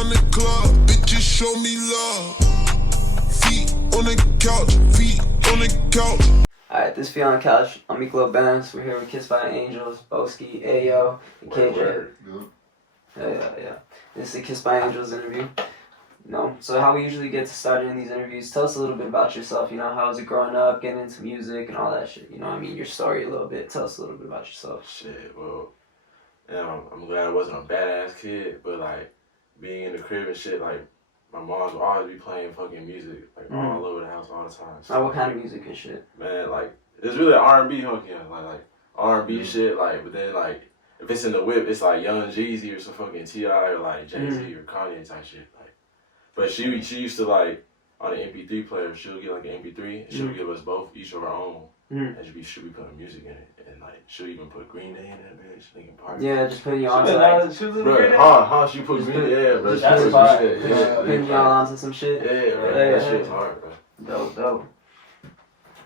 around the club, bitches show me love. Feet on the couch, feet on the couch. Alright, this is Feetondacouch. I'm Kissedbyangels. We're here with Kissedbyangels, Reboski, Ayo, and KJ. Yeah. This is the Kissedbyangels Interview. So how we usually get to start in these interviews, tell us a little bit about yourself, how was it growing up, getting into music and all that shit, your story a little bit. Tell us a little bit about yourself. Shit, well, I'm glad I wasn't a badass kid, but like being in the crib and shit, like my moms would always be playing fucking music, like all over the house all the time. So, what kind of music and shit? Man, like it's really R&B, like R&B shit, like, but then like if it's in the whip, it's like Young Jeezy or some fucking T.I. or like Jay-Z or Kanye type shit, like. But she used to like on the MP3 player, she'll get like an MP3 and she'll give us both each of our own, and she'll be putting music in it, and like she'll even put Green Day in that bitch, Linkin Park. Yeah, just putting you on to like, bro, she put Green Day, yeah, bro. That's hard. Putting you all onto some shit. Yeah, bro. That shit's hard, bro. Dope.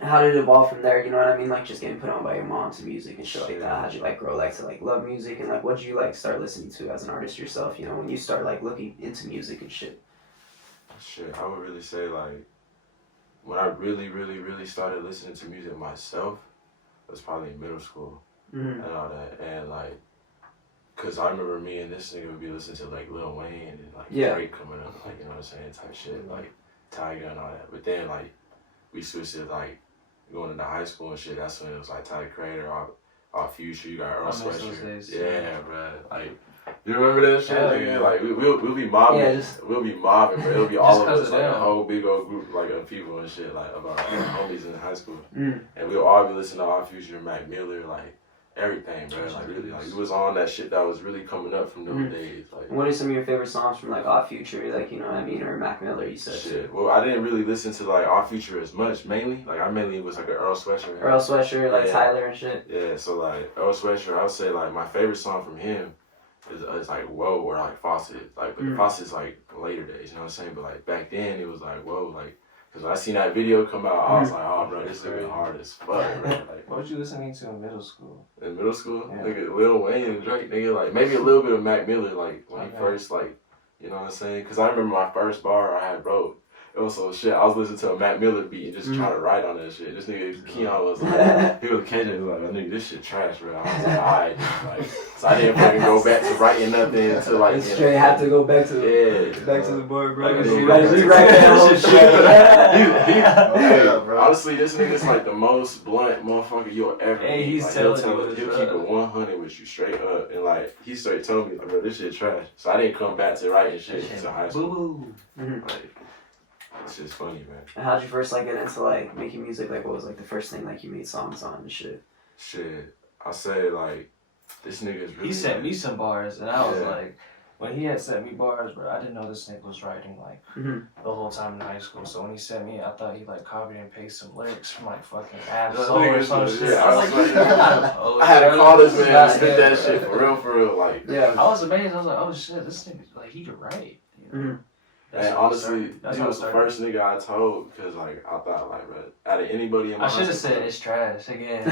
How did it evolve from there? You know what I mean? Like just getting put on by your mom to music and shit like that. How'd you like grow like to like love music, and like what'd you like start listening to as an artist yourself? When you start like looking into music and shit. Shit, I would really say like when I really started listening to music myself was probably in middle school and all that, and like, cause I remember me and this nigga would be listening to like Lil Wayne and like Drake coming up, like you know what I'm saying, type shit, like Tiger and all that. But then like we switched to like going into high school and shit. That's when it was like Tyler Creator, our Future. You got Earl Sweatshirt. Yeah, bro. Like. You remember that shit? Yeah. Like we'll be mobbing, bro. It'll be all of us, like a whole big old group, like of people and shit, like of our homies in high school, and we'll all be listening to our Future, Mac Miller, like everything, bro. Like really, like it was on that shit that was really coming up from those days. Like, what are some of your favorite songs from like Our Future, like you know what I mean, or Mac Miller? You said shit. Well, I didn't really listen to like Our Future as much. Mainly was like an Earl Sweatshirt, like Tyler and shit. Yeah, so like Earl Sweatshirt, I would say like my favorite song from him. It's like Whoa or like Faucet, like but Faucet's like later days, you know what I'm saying? But like back then it was like Whoa, like because when I seen that video come out, I was like, oh bro, this is gonna be hard as fuck, bro. Like, what was you listening to in middle school? In middle school, nigga, Lil Wayne and Drake, nigga, like maybe a little bit of Mac Miller, like when he first like, you know what I'm saying? Because I remember my first bar I had wrote. It was so shit. I was listening to a Mac Miller beat and just trying to write on that shit. This nigga Keon was like, he was catching it, like, nigga, this shit trash, bro. I was like, alright, like, so I didn't fucking go back to writing nothing until like. Straight have to go back to the board, bro. Honestly, this nigga's like the most blunt motherfucker you'll ever meet. Hey, he's like, he'll keep it 100 with you straight up, and like he straight told me, like, bro, this shit trash. So I didn't come back to writing shit until high school. Like, it's just funny, man. And how'd you first like get into like making music? Like, what was like the first thing like you made songs on and shit? Shit, I say like this nigga's really. He sent me some bars, and I was like, when he had sent me bars, bro, I didn't know this nigga was writing like the whole time in high school. So when he sent me, I thought he like copied and pasted some lyrics from like fucking Absol or some shit. Yeah, I was like, I had to call this man and spit that shit for real, like. Yeah, I was amazed. I was like, oh shit, this nigga like he could write. And honestly, he was the first nigga I told because like I thought like, bro, out of anybody in my I should have said it's trash again.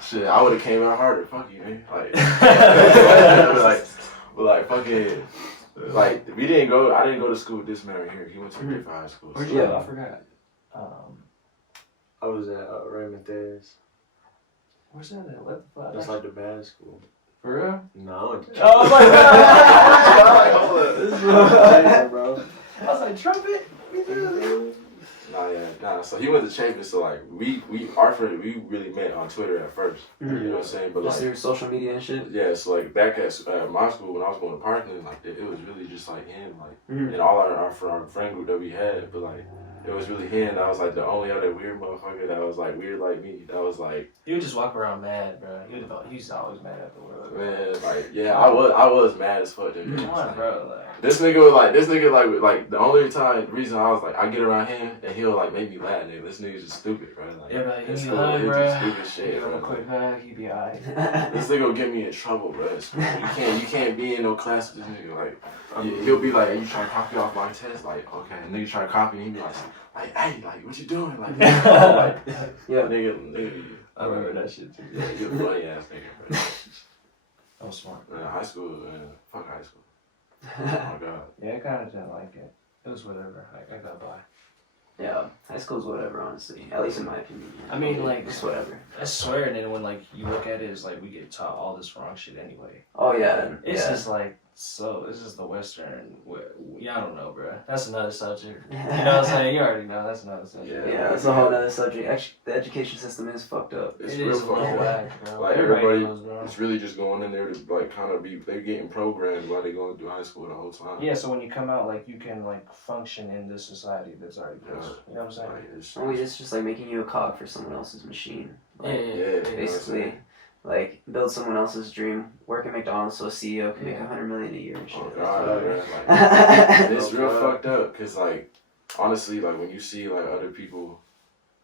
Shit, I would have came out harder. Fuck you, man. Like, but fucking, like I didn't go to school with this man right here. He went to a different high school. Where'd you go? I forgot. I was at Raymond Thays. Where's that at? What the fuck? That's like the bad school. For real? No, I went to Oh my god! Bro. I was like, trumpet? Nah. So he went to Chapin. So like we really met on Twitter at first. You know what I'm saying? But just like through social media and shit. Yeah. So like back at my school when I was going to Parkland, like it was really just like him, like and all our friend group that we had. But like it was really him. That was like the only other weird motherfucker that was like weird like me. That was like. He would just walk around mad, bro. He's always mad at the world. Man, like I was mad as fuck. Come on, bro. Like, This nigga the only reason I was like I get around him and he'll like make me laugh, nigga. This nigga's just stupid, bro. Like, yeah, but he'll bro. do stupid shit, bro. A quick hug, he be alright. This nigga will get me in trouble, bro. You can't be in no class with this nigga. Like he'll be like, hey, you trying to copy off my test? Like, okay, and nigga try to copy, and he be like, hey, like what you doing? Like, nigga. I remember that shit too. Yeah, you're a funny ass nigga, bro. I was smart. High school, fuck high school. Oh my god. Yeah, I kind of didn't like it. It was whatever. I got by. Yeah, high school's whatever, honestly. At least in my opinion. Yeah. I mean, like, it's whatever. I swear, and then when like you look at it, it's like we get taught all this wrong shit anyway. Oh yeah, It's yeah. just like so. It's just the Western. Yeah, I don't know, bro. That's another subject. You know what I'm saying? You already know that's another subject. Yeah, that's a whole other subject. The education system is fucked up. It's It real is a fucked little up. whack, bro. Like Everybody everybody, knows, bro. it's really just going in there to like kind of be. They're getting programmed while they're going through high school the whole time. Yeah, so when you come out, like you can like function in this society that's already built. You know what I'm saying? Like, It's just like making you a cog for someone else's machine. Yeah, Like, yeah, yeah, you know basically, like build someone else's dream. Work at McDonald's so a CEO can make $100 million a year and shit. Oh god, man. Like, it's real fucked up because like honestly, like when you see like other people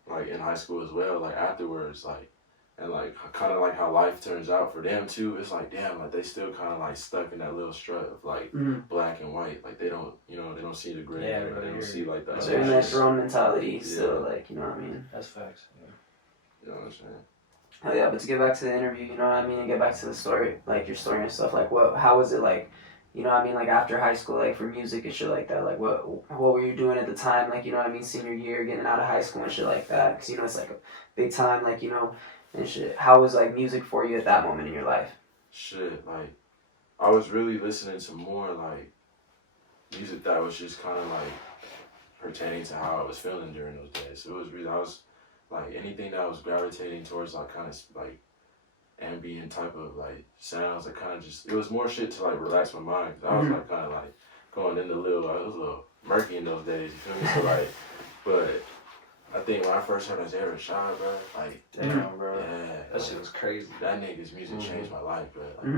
like in high school as well, like afterwards, like and like kind of like how life turns out for them too. It's like damn, like they still kind of like stuck in that little strut of like black and white. Like they don't, you know, they don't see the gray. Yeah, area. bro, They don't you're- see like the that's other They're in very that shit. drone mentality Yeah. still, like, you know what I mean? That's facts. Yeah. You know what I'm saying? Oh yeah, but to get back to the interview, you know what I mean, and get back to the story, like your story and stuff, like how was it like, you know what I mean, like after high school, like for music and shit like that, like what were you doing at the time, like, you know what I mean, senior year, getting out of high school and shit like that, because, you know, it's like a big time, like, you know, and shit. How was like music for you at that moment in your life? Shit, like I was really listening to more like music that was just kind of like pertaining to how I was feeling during those days. So it was really, I was like anything that was gravitating towards like kind of like ambient type of like sounds that kind of just, it was more shit to like relax my mind. 'Cause I was like kind of like going into I was a little murky in those days, you feel me? So like, but I think when I first heard Isaiah Rashad, bro, like, Damn, bro. yeah, That shit was crazy. that nigga's music changed my life, bro. Like,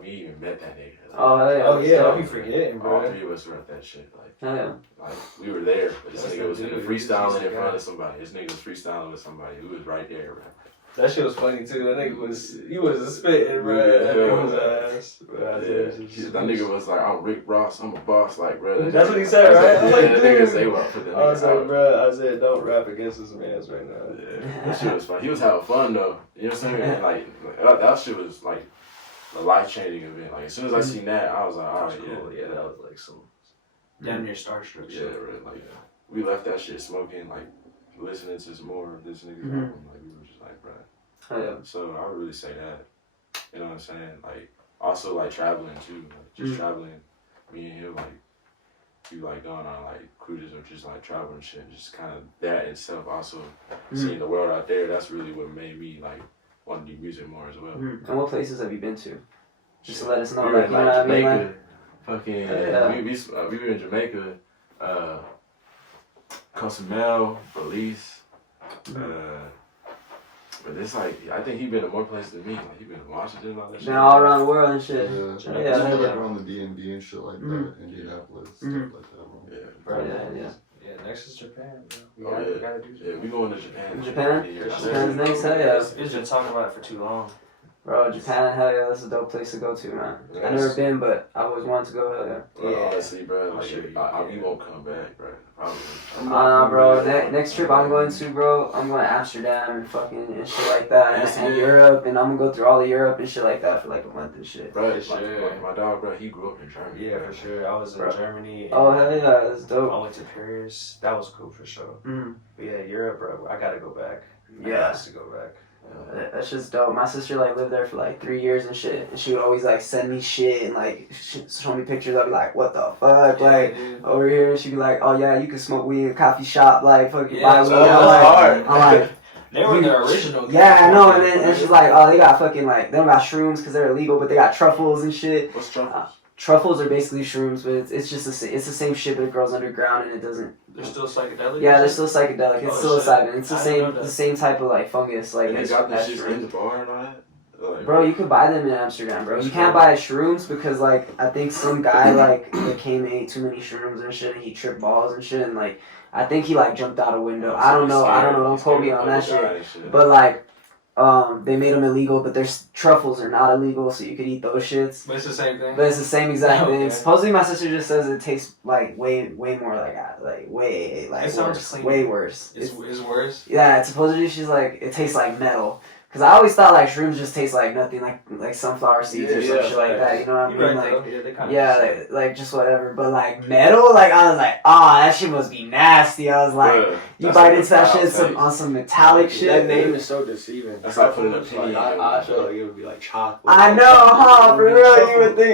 we even met that nigga. Like, Oh yeah, Don't be forgetting, all bro. three of us were at that shit. Like, yeah. like we were there, but this That's nigga the was dude. freestyling He's in the front guy. of somebody. This nigga was freestyling with somebody who was right there, bro. That shit was funny too. That nigga was spitting, bro. Yeah, That nigga was ass. Yeah. That nigga was like, I'm Rick Ross, I'm a boss, like, bro. That's what he said, right? I'm like, Yeah, that nigga dude. say what? Put that I was nigga like, out. bro, I said, don't rap against this man's right now. Yeah, that shit was fun. He was having fun though. You know what I'm saying? Like that shit was like a life changing event. Like as soon as I seen that, I was like, all right, Cool. yeah, Yeah, that was like some damn near starstruck yeah, shit. right. Like we left that shit smoking, like listening to some more of this nigga's album. Like we were just like, bro. Oh yeah. So I would really say that. You know what I'm saying? Like also like traveling too, like just traveling. Me and him like we like going on like cruises or just like traveling shit. Just kind of that itself. Also seeing the world out there. That's really what made me like want to do music more as well. And what places have you been to? Just to let us know, We were like, in you know what I mean, Jamaica. like. Fucking Yeah. we were in Jamaica. Cozumel, Belize. But it's like I think he been to more places than me. Like he been to Washington and all that shit. Been all around the world and shit. Yeah, Yeah, like yeah. around the DMV and shit like that, Indianapolis, stuff like that. Bro. Yeah, Bro, Yeah. Yeah, next is Japan, bro. Oh, yeah. We gotta do yeah, Japan. we going to Japan. Japan? Yeah, Japan's next, hell yeah. We've been talking about it for too long. Bro, Japan, hell yeah, that's a dope place to go to, man. I've never been, but I always wanted to go, hell yeah. Well, Yeah. honestly, bro, I'm like sure we won't come back, bro. Probably. Bro, next trip I'm going to, bro, I'm going to Amsterdam and fucking and shit like that, and Europe, and I'm gonna go through all of Europe and shit like that for like a month and shit. Bro, For sure. my dog, bro, he grew up in Germany. Yeah, for sure. I was in Bro. Germany. Oh, and hell yeah, that's I dope. went to Paris. That was cool for sure. Mm. But yeah, Europe, bro. I gotta go back. I Yeah. got to go back. That's just dope. My sister like lived there for like 3 years and shit, and she would always like send me shit and like show me pictures. I'd be like, what the fuck, like dude. over here. And she'd be like, oh yeah, you can smoke weed in a coffee shop, like fucking buy weed. so that I'm was like, hard. I'm like, They were the original. yeah, I know. And she's like, oh, they got fucking like they don't got shrooms because they're illegal, but they got truffles and shit. What's truffles? Truffles are basically shrooms, but it's just it's the same shit, but it grows underground and it doesn't. They're still psychedelic. Yeah, they're still psychedelic. It's Oh, psilocybin. It's the I didn't know same that. the same type of like fungus, like And they as got this shit shrooms. in the bar and all that? Like, Bro, you could buy them in Amsterdam, bro. You can't buy shrooms because, like, I think some guy, like, that came and ate too many shrooms and shit, and he tripped balls and shit, and, like, I think he, like, jumped out a window. I don't know, don't quote me on that shit. But, like, they made them illegal, but their truffles are not illegal, so you could eat those shits. But it's the same thing. But it's the same exact thing. Okay. Supposedly, my sister just says it tastes, like, way more like It sounds worse. clean. Way worse. It's worse. Yeah, supposedly she's like, it tastes like metal. Cause I always thought like shrooms just taste like nothing, like sunflower seeds or some shit like that. You know what I mean? You're right, Like, though. Yeah, they kind of yeah, like just whatever. But like metal, like I was like, that shit must be nasty. I was like, Bruh, you that's bite like into that a shit foul on some metallic That shit. name is so deceiving. That's like putting a Like, penny in I it. feel like it would be like chocolate. I know, huh? For real,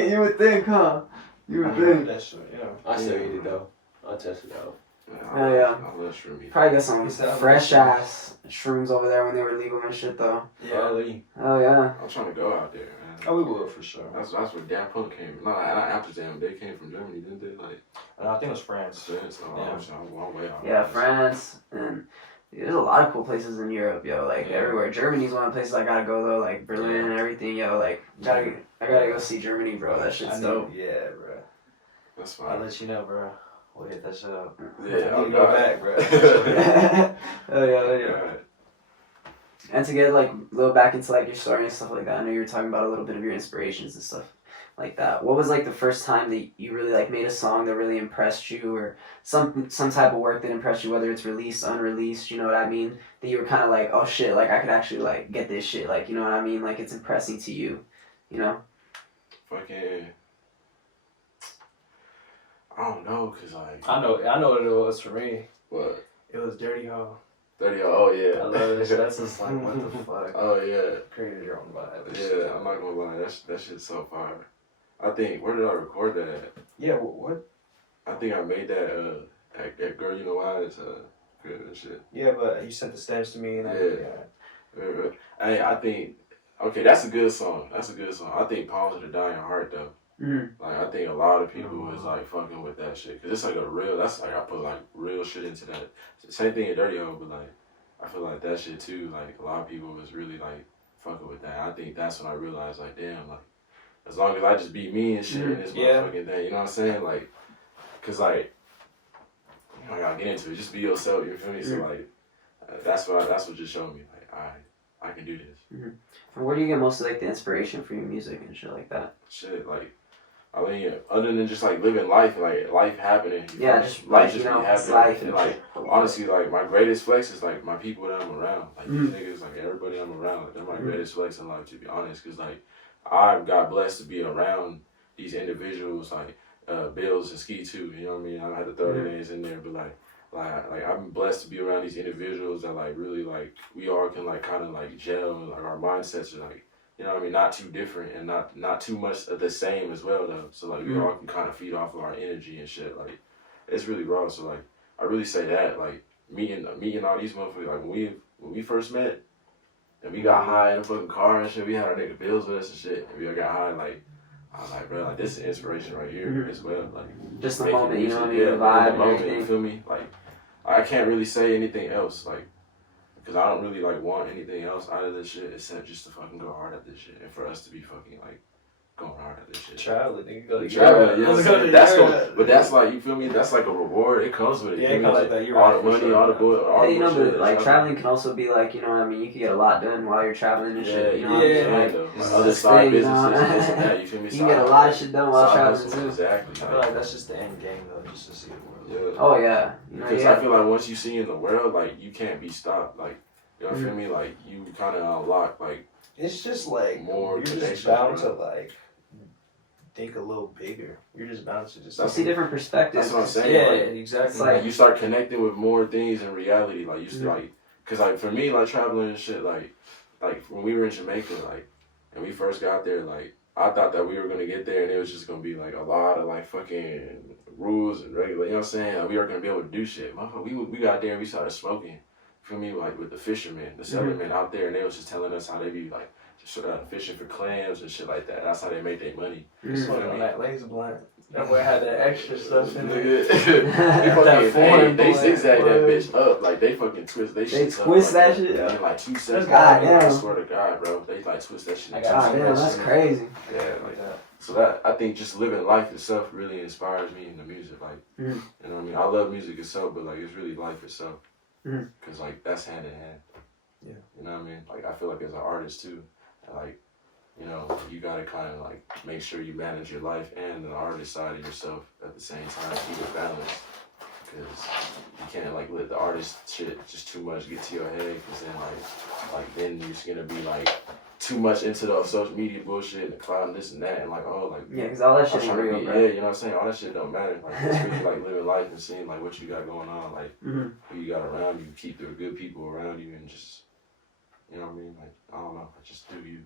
you would think, huh? You would think. That shit, yeah. I still eat it though. I'll test it out. Oh, yeah. I love shroomy. Probably got some You said fresh ass shrooms over there when they were legal and shit though. Early. Oh yeah. I'm trying to go out there, man. Oh, we will for sure. That's where Daft Punk came. No, not Amsterdam. They came from Germany, didn't they? Like, And I think it was France. so I'm one way out. Yeah, France and there's a lot of cool places in Europe, yo. Like everywhere. Germany's one of the places I gotta go though. Like Berlin and everything, yo. Like I gotta go see Germany, bro. That shit's dope. Yeah, bro. That's I'll fine. let you know, bro. We'll hit that shit up. Yeah, I need to go back, bro. Oh yeah. And to get like a little back into like your story and stuff like that, I know you were talking about a little bit of your inspirations and stuff like that. What was like the first time that you really like made a song that really impressed you, or some type of work that impressed you, whether it's released, unreleased, you know what I mean? That you were kind of like, oh shit, like I could actually like get this shit, like you know what I mean? Like it's impressing to you, you know? Fucking. I don't know, cause like. I know what it was for me. What? It was Dirty Ho. 30. Oh yeah. I love it. That's just like, what the fuck? Oh yeah. Created your own vibe. Yeah, I'm not gonna lie. That shit's so fire. I think, where did I record that at? Yeah, what? I think I made that at Girl You Know Why. It's good and shit. Yeah, but you sent the stems to me and Hey, I think, okay, that's a good song. I think Palms of the Dying Heart though. Mm-hmm. Like I think a lot of people was like fucking with that shit, cause it's like that's like I put like real shit into that. Same thing in Dirty Ho, but like I feel like that shit too. Like a lot of people was really like fucking with that. I think that's when I realized like damn, like as long as I just be me and shit in this motherfucking thing, you know what I'm saying? Like, cause like you know I gotta get into it. Just be yourself. You feel me? So like that's what just showed me like I can do this. Mm-hmm. And where do you get most of like the inspiration for your music and shit like that? Shit like. I mean, other than just like living life, like life happening. Yeah, just life just be it's happening. life And like honestly, like my greatest flex is like my people that I'm around. Like these niggas, like everybody I'm around, like they're my greatest flex in life, to be honest. Cause like I got blessed to be around these individuals, like Bills and Ski too. You know what I mean? I don't have to throw their names in there, but like I'm blessed to be around these individuals that like really like we all can like kind of like gel, and like our mindsets are like. You know what I mean? Not too different and not too much of the same as well though. So like we all can kind of feed off of our energy and shit. Like it's really raw. So like I really say that like meeting all these motherfuckers. Like when we first met and we got high in a fucking car and shit. We had our nigga Bills with us and shit. And we all got high like I was like, bro, like this is inspiration right here as well. Like just the making moment, you know what I mean? yeah, The vibe, the moment. everything. You feel me? Like I can't really say anything else. Like. Cause I don't really like want anything else out of this shit except just to fucking go hard at this shit and for us to be fucking like going hard at this shit. Traveling, nigga, go to Traveling, you know what I'm saying? That's Europe. but that's like you feel me? That's like a reward. It comes with it. Yeah, You it feel me? comes Like, with that. You're all right, the for money, sure. all the boy, all Yeah, the you know, bullshit, but like traveling can also be like, you know what I mean? You can get a lot done while you're traveling and shit. You know what I mean? Like, Like, other side thing, you know? businesses, this and that. You feel me? you can get a lot of shit done while traveling too. Exactly. I feel like that's just the end game though, just to see the world. Yeah. Oh yeah. You know, Because yeah. I feel like once you see in the world, like you can't be stopped. Like you know, feel me? Like you kind of unlock like. It's just like More you're just connections, bound bro. to like think a little bigger. You're just bound to just You see different perspectives. That's what I'm saying. yeah, Like, exactly. It's like- you start connecting with more things in reality. Like you still like, cause like for me, like traveling and shit, like when we were in Jamaica, like, and we first got there, like I thought that we were gonna get there and it was just gonna be like a lot of like fucking rules and regular. You know what I'm saying? Like, we weren't gonna be able to do shit. We got there and we started smoking. For me, like with the fishermen, the settlement out there, and they was just telling us how they be like just fishing for clams and shit like that. That's how they make their money. Smoking on that laser blunt. That boy had that extra stuff in it. They zigzag that bitch up, like they fucking twist they shit up. twist like that shit? in like 2 seconds. God I damn. swear to God, bro. They like twist that shit. God damn, that's crazy. Yeah, like that. So that I think just living life itself really inspires me in the music. Like, you know what I mean? I love music itself, but like it's really life itself. Cause like that's hand in hand. Yeah. You know what I mean? Like I feel like as an artist too, like, you know, you gotta kind of like make sure you manage your life and the artist side of yourself at the same time, keep it balanced. because you can't like let the artist shit just too much get to your head, because then like then you're just gonna be like too much into the social media bullshit and the cloud and this and that, and like yeah, because all that shit I'm ain't trying to real, be, bro. yeah, you know what I'm saying? All that shit don't matter. Like, it's really like living life and seeing like what you got going on, like who you got around you, keep the good people around you, and just, you know what I mean? Like, I don't know, just do you.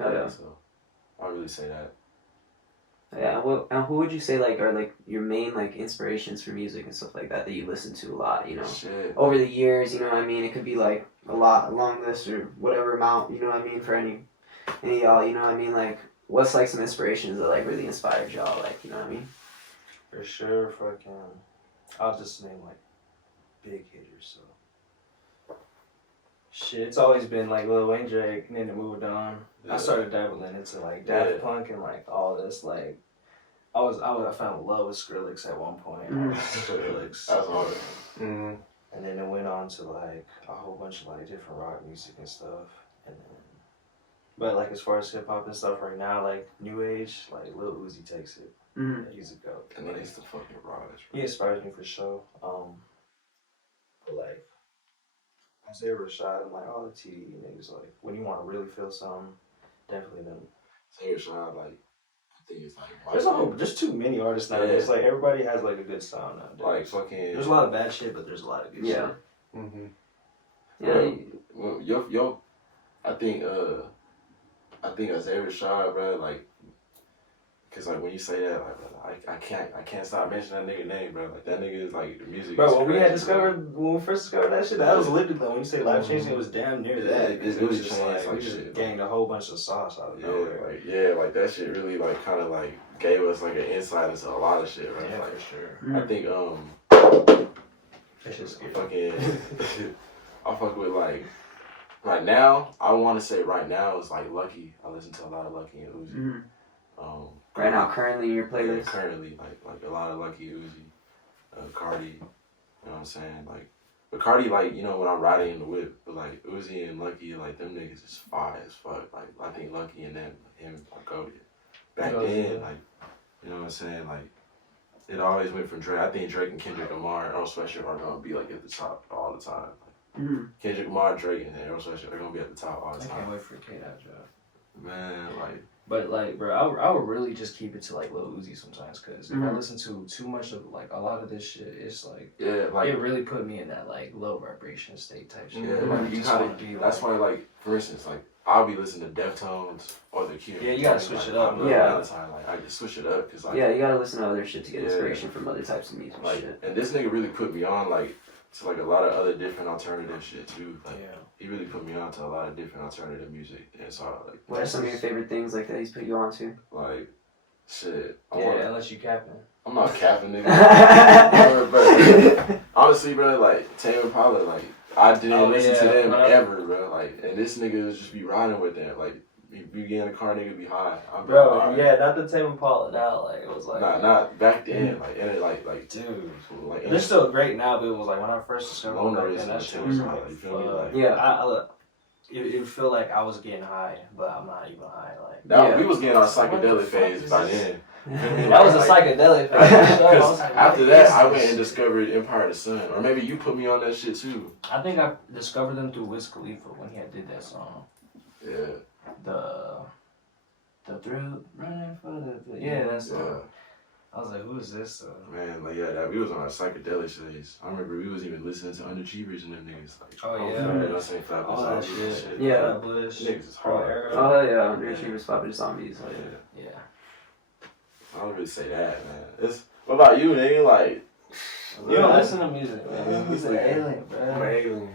Oh, yeah. So, I would really say that. Yeah, well, and who would you say like are like your main like inspirations for music and stuff like that you listen to a lot, you know? Shit. Over the years, you know what I mean? It could be like a lot, a long list or whatever amount, you know what I mean, for any of y'all, you know what I mean? Like, what's like some inspirations that like really inspired y'all, like, you know what I mean? For sure, fucking. I'll just name like big hitters. So shit, it's always been like Lil Wayne, Drake, and then it moved on. Yeah. I started dabbling into like Daft Punk and like all this. Like, I found love with Skrillex at one point. Skrillex. That's hard. Mm-hmm. And then it went on to like a whole bunch of like different rock music and stuff. And then, but like as far as hip hop and stuff right now, like new age, like Lil Uzi takes it. Mm-hmm. He's a goat. And then he's the fucking rawest. He inspires me for sure. But like Isaiah Rashad and like all the TDE niggas, like when you want to really feel something, definitely them. Say Rashad, like, I think it's like There's too many artists nowadays. Like everybody has like a good sound nowadays. like fucking. There's a lot of bad shit, but there's a lot of good shit. Mm-hmm. Yeah. Well, yo, I think Isaiah Rashad, bro, like, cause like when you say that, like, I can't stop mentioning that nigga name, bro. Like that nigga is like the music. Bro, is when crazy, we first discovered that shit, that was literally when you say life changing, it was damn near that. It It really was just changed, like we like, just shit. gained a whole bunch of sauce out of nowhere. like that shit really like kind of like gave us like an insight into a lot of shit, right? Yeah, Like, for sure. I think That shit's scary. fucking I fuck with like right now. I want to say right now is like Lucky. I listen to a lot of Lucky and Uzi. Mm-hmm. Um, Right now, currently in your Yeah, playlist? currently, like a lot of Lucky Uzi, Cardi, you know what I'm saying? Like, but Cardi, like, you know, when I'm riding in the whip, but like Uzi and Lucky, like, them niggas is fire as fuck. Like, I think Lucky and him are goated. Back then, like, you know what I'm saying? Like, it always went from Drake. I think Drake and Kendrick Lamar and Earl Sweatshirt are gonna be like at the top all the time. Like, Kendrick Lamar, Drake, and Earl Sweatshirt are gonna be at the top all the I time. can't wait for K-Dot drop. Man, like. But like, bro, I would really just keep it to like Lil Uzi sometimes, cause if I listen to too much of like a lot of this shit, it's like it really put me in that like low vibration state type shit. Yeah, Like, you just gotta. wanna be, That's why, like, for instance, like I'll be listening to Deftones or The Cure. Yeah, you gotta switch it up, Yeah. Time, like I just switch it up because like Yeah, you gotta listen to other shit to get inspiration from other types of music. like, Shit. and this nigga really put me on like to like a lot of other different alternative shit too. Like he really put me on to a lot of different alternative music, and so like. What are some of your favorite things like that he's put you on to? Like, shit. unless you capping. I'm not capping, nigga. But honestly, bro, like Tame Impala, like I didn't listen to them ever, bro. Like, and this nigga would just be riding with them, like. You get in the car, nigga, be high. Bro, high. Not the Tame Impala now. Like it was like not back then. Like and it like dude, like they're still great now. But it was like when I first discovered them, that shit was like, like, you feel me? Like, yeah. It feel like I was getting high, but I'm not even high. Like that, we was getting our psychedelic phase by then. That was a psychedelic phase. Because after that, I went and discovered Empire of the Sun, or maybe you put me on that shit too. I think I discovered them through Wiz Khalifa when he had did that song. Yeah. The thrill running for the that song. Yeah. I was like, who is this? Man, like that we was on our psychedelic phase. I remember we was even listening to Underachievers and them niggas. Like, you know what I'm saying? All that shit. Yeah. Bush. Niggas is hard. Oh yeah, Underachievers, Flapping Zombies. Like, Yeah. I don't really say that, man. What about you, nigga? Like, you don't listen to music, man. He's an alien, bro. I'm an alien.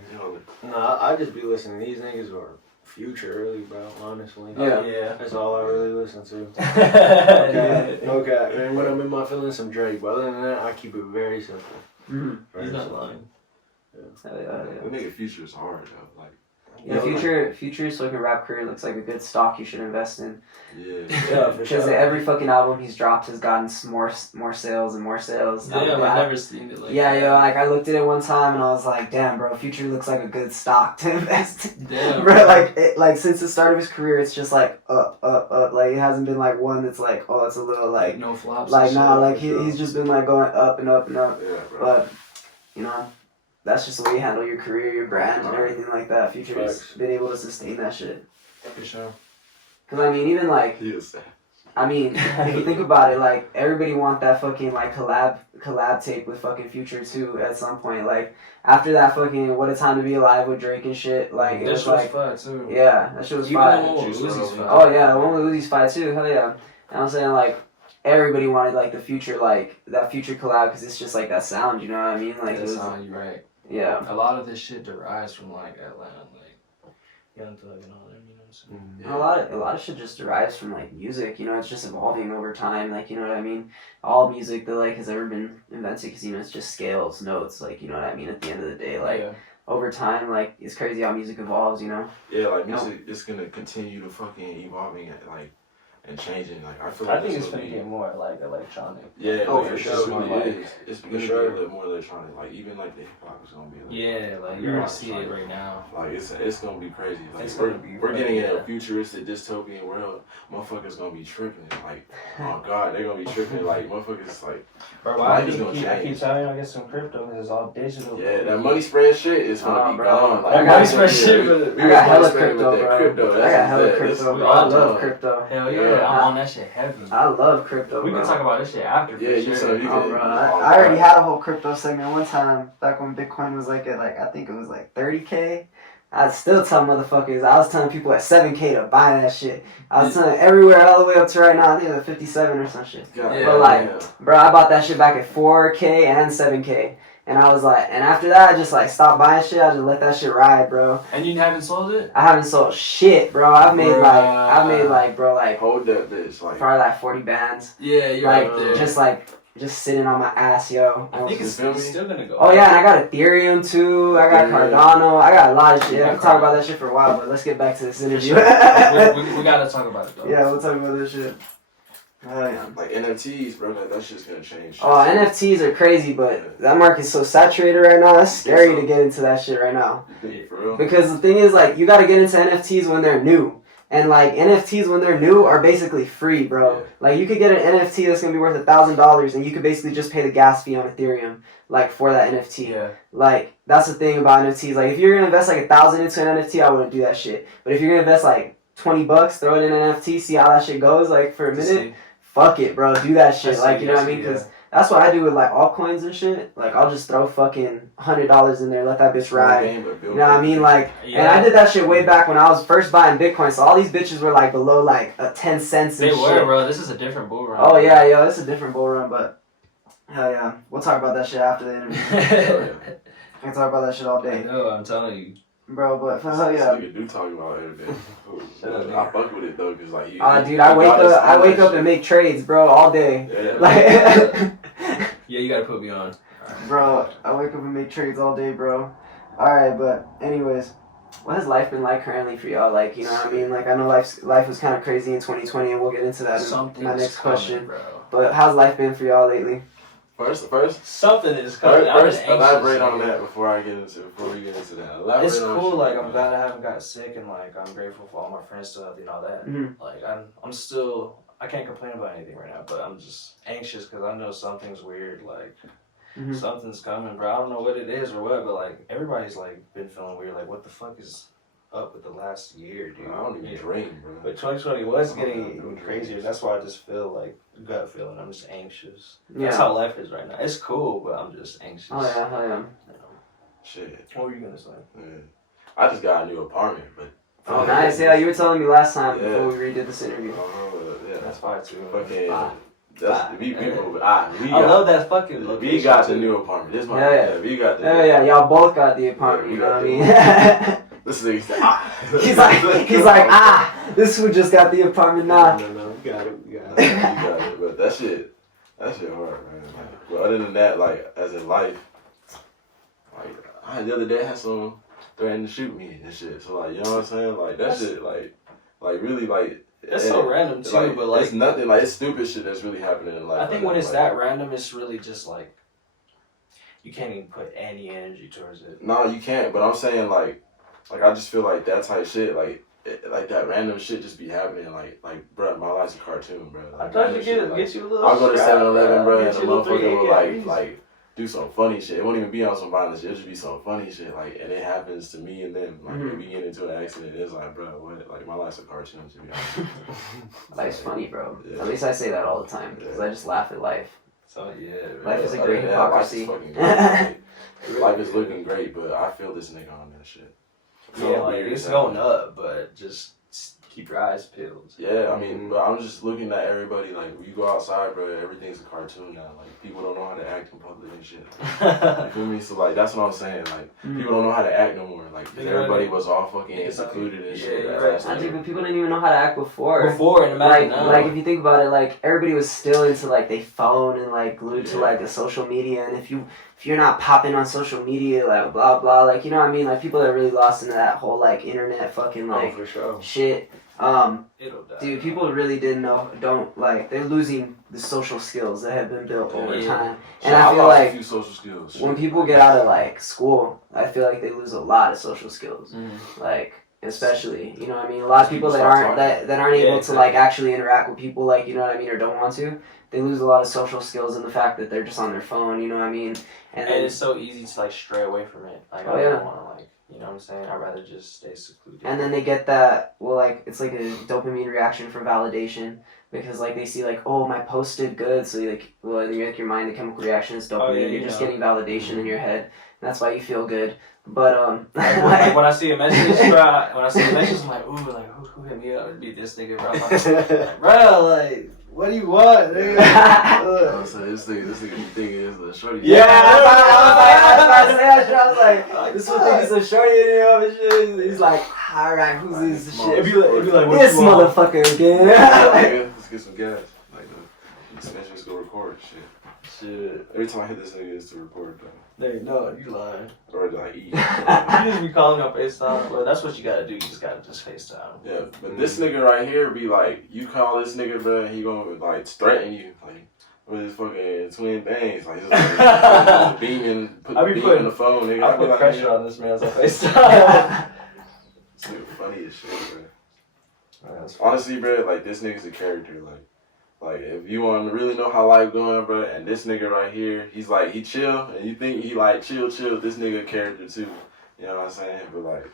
Nah, I just be listening to these niggas or Future early, bro, honestly. Yeah. That's all I really listen to. Okay. Okay. And when I'm in my feelings, some Drake. But other than that, I keep it very simple. Mm-hmm. Very He's not simple. lying. Yeah. the nigga Future is hard, though. Like, The future's fucking rap career looks like a good stock you should invest in. Yeah, for Because every fucking album he's dropped has gotten more sales and more sales. Damn, I've never seen it like yeah, that. yo, like I looked at it one time and I was like, damn, bro, Future looks like a good stock to invest in. Damn. Bro, like since the start of his career, it's just like up. Like it hasn't been like one that's like, oh, it's a little like no flops. like and nah, shit. like he's just been like going up and up and up. Yeah, bro. But you know, that's just the way you handle your career, your brand, and everything like that. Future's been able to sustain that shit. For sure. Cause I mean, even like. He is sad. I mean, if you think about it, like everybody want that fucking like collab tape with fucking Future too at some point. Like after that fucking What a Time to Be Alive with Drake and shit. Like it That was shit was like fun too. yeah, that shit was Even fire. the one with Uzi's fun. Oh yeah, the one with Uzi's fire too. Hell yeah. And I'm saying like everybody wanted like the Future like that Future collab because it's just like that sound. You know what I mean? Like it That's was, how you right. yeah. A lot of this shit derives from like Atlanta, like Young Thug and all them. You know what I'm saying? Yeah. A lot of shit just derives from like music, you know, it's just evolving over time, like, you know what I mean? All music that like has ever been invented, because, you know, it's just scales, notes, like, you know what I mean? At the end of the day, like, Yeah. over time, like, it's crazy how music evolves, you know? Yeah, like music is gonna continue to fucking evolving and changing. Like I feel like I think it's gonna gonna be, get more like electronic. Yeah, Oh, like, for it sure. just really Like, is. It's gonna be a little more electronic. Like even like the hip hop is gonna be. Yeah, like you already see it right now. Like it's gonna be crazy. Like It's we're, gonna be we're getting in yeah. a futuristic dystopian world. Motherfuckers gonna be tripping. Like oh god, they're gonna be tripping. Like motherfuckers like. Bro, why Life is gonna I keep change. telling you I get some crypto because it's all digital. Yeah, that money spread shit is gonna be bro. gone. Like, That money we spread was- shit, we- but- we I was got money hella spreading crypto, with that bro. crypto. I That's got hella that. crypto, We bro. all I love know. crypto. Hell yeah, Yeah. I'm on that shit heavy. I love crypto, We bro. can talk about this shit after. For Yeah, you sure. said you Oh, can. bro, I already had a whole crypto segment one time back when Bitcoin was like at like I think it was like 30K. I'd still tell motherfuckers. I was telling people at 7K to buy that shit. I was telling everywhere all the way up to right now. I think it was 57 or some shit. Yeah, But like, bro, I bought that shit back at 4K and 7K. And I was like, and after that, I just like stopped buying shit. I just let that shit ride, bro. And you haven't sold it? I haven't sold shit, bro. I've made bro, like hold that bitch. Like probably like 40 bands. Yeah, you're Like up there. just sitting on my ass, yo. I think it's You feel me? still gonna go. Oh yeah, and I got Ethereum too. I got Ethereum. Cardano. I got a lot of shit. I Yeah, can talk about that shit for a while, but let's get back to this interview. we gotta talk about it though. Yeah, we'll talk about this shit. Oh yeah. like NFTs, bro. That shit's gonna change. Oh, NFTs are crazy, but that market's so saturated right now. It's scary to get into that shit right now. For real. Because the thing is, like, you gotta get into NFTs when they're new. And, like, NFTs when they're new are basically free, bro. Yeah. Like, you could get an NFT that's gonna be worth $1,000, and you could basically just pay the gas fee on Ethereum, like, for that NFT. Yeah. Like, that's the thing about NFTs. Like, if you're gonna invest, like, $1,000 into an NFT, I wouldn't do that shit. But if you're gonna invest, like, $20, throw it in an NFT, see how that shit goes, like, for a minute, fuck it, bro. Do that shit. Like, you know what I mean? Because that's what I do with, like, altcoins and shit. Like, I'll just throw fucking $100 in there, let that bitch ride. You know what I mean? Like, and I did that shit way back when I was first buying Bitcoin. So all these bitches were like below like 10 cents and They shit. were, bro. This is a different bull run. Oh yeah, yo, this is a different bull run, but hell yeah, we'll talk about that shit after the interview. I can talk about that shit all I day, know, I'm telling you. bro. But hell This yeah. nigga do talk about everything. Shut up, I fuck with it though, cause like you. Dude, I wake up and make trades, bro, all day. Yeah. Like, Yeah, you gotta put me on. bro, I wake up and make trades all day, bro. All right, but anyways, what has life been like currently for y'all? Like, you know what I mean? Like, I know life was kind of crazy in 2020, and we'll get into that in my next question. Bro. But how's life been for y'all lately? First, Something is coming. first, I'm elaborate anxious, on man. that before we get into that. Elaborate It's on cool. shit, Like, man. I'm glad I haven't got sick, and like, I'm grateful for all my friends still healthy and all that. Mhm. Like, I'm still. I can't complain about anything right now, but I'm just anxious because I know something's weird. Like, Mhm. something's coming, bro. I don't know what it is or what, but like, everybody's like been feeling weird. Like, what the fuck is up with the last year, dude? I don't even dream, bro. But 2020 was getting I don't even know. crazier. That's why I just feel like gut feeling. I'm just anxious. Yeah. That's how life is right now. It's cool, but I'm just anxious. Oh yeah, hell yeah. Shit. What were you gonna say? Yeah. I just got a new apartment, but. Oh nice, yeah. You were telling me last time Yeah. before we redid this interview. Yeah. That's fire too. Fucking. Bye. That's we Bye. moved. We I got, love that fucking We location. got the too. new apartment. This my Yeah. we got the. Yeah, yeah, y'all both got the apartment, Yeah, you we know what I got mean? This nigga's like, ah. he's like, this who just got the apartment now. No, we got it. You got it, but that shit hard, man. Like, but other than that, like as in life, like the other day I had some threatened to shoot me and shit. So like, you know what I'm saying? Like that shit, like really, like. That's so random too, like, but like it's nothing. Like it's stupid shit that's really happening in life. I think right when now, it's like, that random, it's really just like you can't even put any energy towards it. No, you can't. But I'm saying like I just feel like that type shit, like that random shit just be happening. Like, bro, my life's a cartoon, bro. Like, I thought you shit, get you a little. I'll go to 7-Eleven, bro, and Get the you a little motherfucker will like do some funny shit. It won't even be on some violent shit. It'll just be some funny shit. Like, and it happens to me and them. Like, if we get into an accident, it's like, bro, what? Like, my life's a cartoon, to be honest. Life's funny, bro. Yeah. At least I say that all the time because I just laugh at life. So yeah, Life is a Other great than that, life's hypocrisy. fucking great. Like, life is looking great, but I feel this nigga on that shit. yeah, like it's going up, but just keep your eyes peeled. Yeah, I mean, but I'm just looking at everybody, like, when you go outside, bro, everything's a cartoon now. Like, people don't know how to act in public and shit. You feel me? So, like, that's what I'm saying. Like, people don't know how to act no more. Like, 'cause everybody was all fucking secluded and shit. Yeah, Right. I think people didn't even know how to act before. And imagine now. Like if you think about it, like everybody was still into like they phone and like glued to like the social media, and if you're not popping on social media, like blah blah, like you know what I mean, like people are really lost into that whole like internet fucking like for sure. shit. It'll die. Dude, people really don't like they're losing the social skills that have been built over time, and I feel lost like a few social skills. when people get out of like school, I feel like they lose a lot of social skills, like. Especially, you know what I mean? A lot of people that aren't able to like actually interact with people, like, you know what I mean, or don't want to, they lose a lot of social skills in the fact that they're just on their phone, you know what I mean? And it's so easy to like stray away from it. Like I don't want to like, you know what I'm saying? I'd rather just stay secluded. And then they get that, well, like, it's like a dopamine reaction for validation. Because, like, they see, like, oh, my post did good. So, like, well, in your mind, the chemical reaction is dopamine. You're just getting validation in your head. And that's why you feel good. But, like, when I see a message, I'm like, ooh, like, who hit me up? It'd be this nigga, bro. Like, bro, like, what do you want, nigga? So this nigga be thinking it's a shorty. Yeah, I was like, this one thinking it's a shorty in here and shit. He's like, alright, who's this shit? It'd be like This motherfucker again. Let's get some gas. Like, this man just go record shit. Every time I hit this nigga, it's to record, though. No, you lying. Or to like eat. You just be calling on FaceTime, but that's what you gotta do. You just gotta FaceTime. Yeah, but this nigga right here be like, you call this nigga, bro, and he gonna like threaten you, like with his fucking twin bangs, like just beaming, beaming the phone, nigga. I put like, pressure on this man's FaceTime. This nigga funny as shit, bro. Honestly, bro, like this nigga's a character, like if you want to really know how life going, bro, and this nigga right here, he's like, he chill, and you think he like chill, this nigga a character too, you know what I'm saying? But like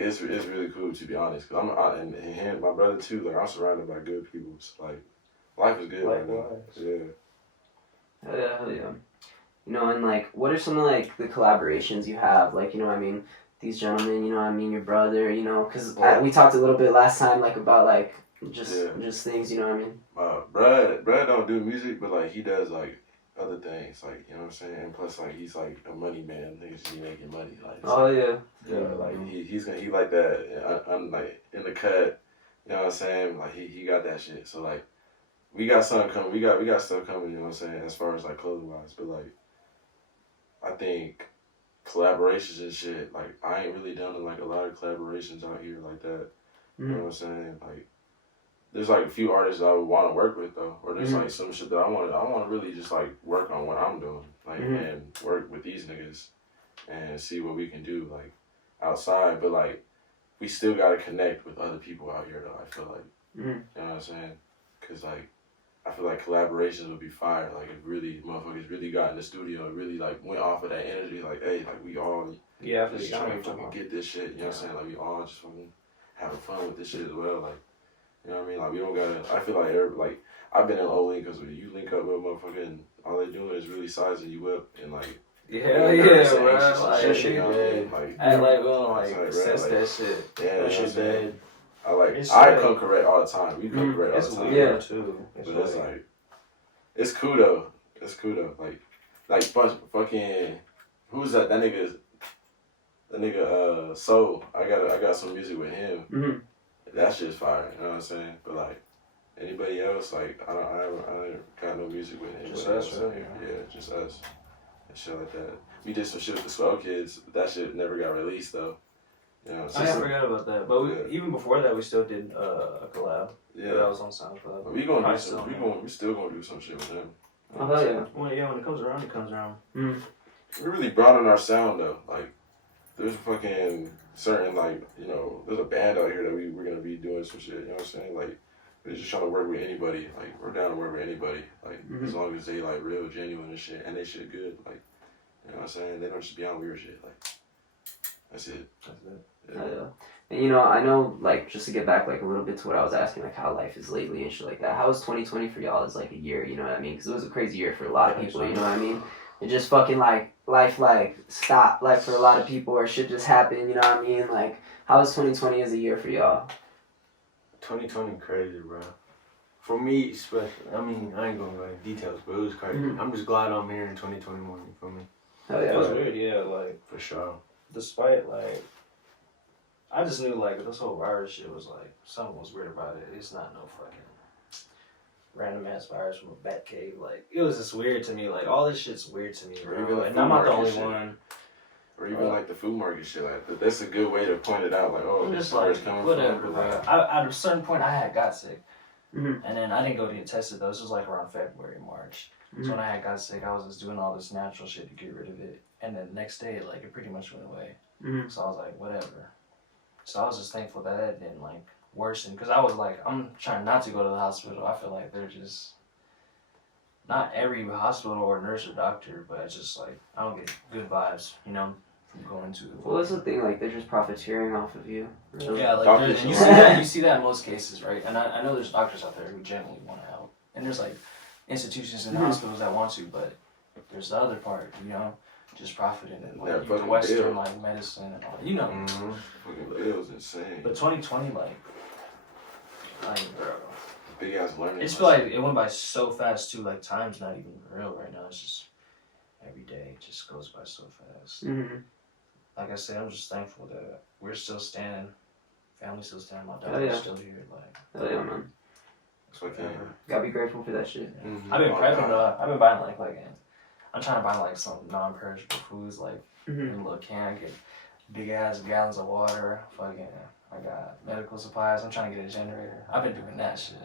it's really cool to be honest, cause and him, my brother too, like I'm surrounded by good people, so, like life is good right now. Yeah. Hell yeah. You know, and like, what are some of like the collaborations you have? Like, you know what I mean? These gentlemen, you know what I mean? Your brother, you know, because we talked a little bit last time, like about like just things, you know what I mean? Brad don't do music, but like he does like other things, like you know what I'm saying. And plus, like he's like a money man. Niggas be making money, like. Oh yeah. Yeah, like he like that. I'm like in the cut. You know what I'm saying? Like he got that shit. So like we got something coming. We got stuff coming. You know what I'm saying? As far as like clothing wise, but like I think collaborations and shit. Like I ain't really done like a lot of collaborations out here like that. You know what I'm saying? Like. There's like a few artists that I would want to work with though, or there's like some shit that I want to really just like work on what I'm doing, like and work with these niggas, and see what we can do like outside. But like we still gotta connect with other people out here though. I feel like you know what I'm saying? Cause like I feel like collaborations would be fire. Like if really motherfuckers really got in the studio and really like went off of that energy. Like hey, like we all just trying to fucking get this shit. You know what I'm saying? Like we all just fucking having fun with this shit as well. Like. You know what I mean? Like, we don't gotta, I feel like, I've been in O-Link because when you link up with a motherfucker and all they doing is really sizing you up and, like, bro. Like, shit, you know what I mean? Like, I like, we don't, like, assess that shit. Yeah, that shit's dead. I come correct all the time. We come correct all the time. Yeah. Too. But it's like, it's cool though. Like, fucking, who's that? That nigga, Soul. I got some music with him. That shit's fire, you know what I'm saying? But like anybody else, like I don't got no music with anybody just else. Us, really. Yeah, just us. And shit like that. We did some shit with the Swell Kids, but that shit never got released though. You know, I forgot about that. But even before that, we still did a collab. Yeah, that was on SoundCloud. But we still gonna do some shit with them. Oh hell yeah. Well, yeah, when it comes around, it comes around. Mm. We really broadened our sound though. Like, there's fucking certain there's a band out here that we're gonna be doing some shit. You know what I'm saying? Like, we're just trying to work with anybody. Like, we're down to work with anybody. Like, as long as they like real, genuine and shit, and they shit good. Like, you know what I'm saying? They don't just be on weird shit. Like, that's it. Yeah. And I know, like, just to get back like a little bit to what I was asking, like how life is lately and shit like that. How was 2020 for y'all as like a year? You know what I mean? Because it was a crazy year for a lot of people. You know what I mean? It just fucking like life like stopped like for a lot of people, or shit just happened. You know what I mean? Like, how was 2020 as a year for y'all? 2020 crazy, bro. For me, especially. I mean, I ain't gonna go into details, but it was crazy. I'm just glad I'm here in 2021. You feel me? Hell yeah. It was weird, yeah. Like, For sure. despite like, I just knew like this whole virus shit was like something was weird about it. It's not no fucking random ass virus from a bat cave. Like, it was just weird to me. Like, all this shit's weird to me, bro. And I'm not the only one. Or even like the food market shit. Like, that's a good way to point it out. Like, oh, I'm this just is where like, it's coming whatever, from. bro. At a certain point, I got sick. And then I didn't go to get tested though. This was like around February, March. So when I got sick, I was just doing all this natural shit to get rid of it. And then the next day, like, it pretty much went away. So I was like, whatever. So I was just thankful that that didn't like worsen. Because I was like, I'm trying not to go to the hospital. I feel like they're just, not every hospital or nurse or doctor, but it's just like, I don't get good vibes, you know, from going to. Well, that's the thing. Like, they're just profiteering off of you. Really. Yeah, like, and you see that in most cases, right? And I know there's doctors out there who genuinely want to help. And there's like institutions and hospitals that want to, but there's the other part, you know, just profiting and like the Western like medicine and all that, you know. Fucking bills insane. But 2020, like bro, big ass learning. I just feel like it went by so fast too. Like, time's not even real right now. It's just every day it just goes by so fast. Like I said, I'm just thankful that we're still standing. Family's still standing. My daughter's still here. Like, hell yeah, man. Gotta be grateful for that shit. I've been prepping though. I've been buying like I'm trying to buy like some non-perishable foods, like in a little can. Get big ass gallons of water. Fucking, I got medical supplies. I'm trying to get a generator. I've been doing that shit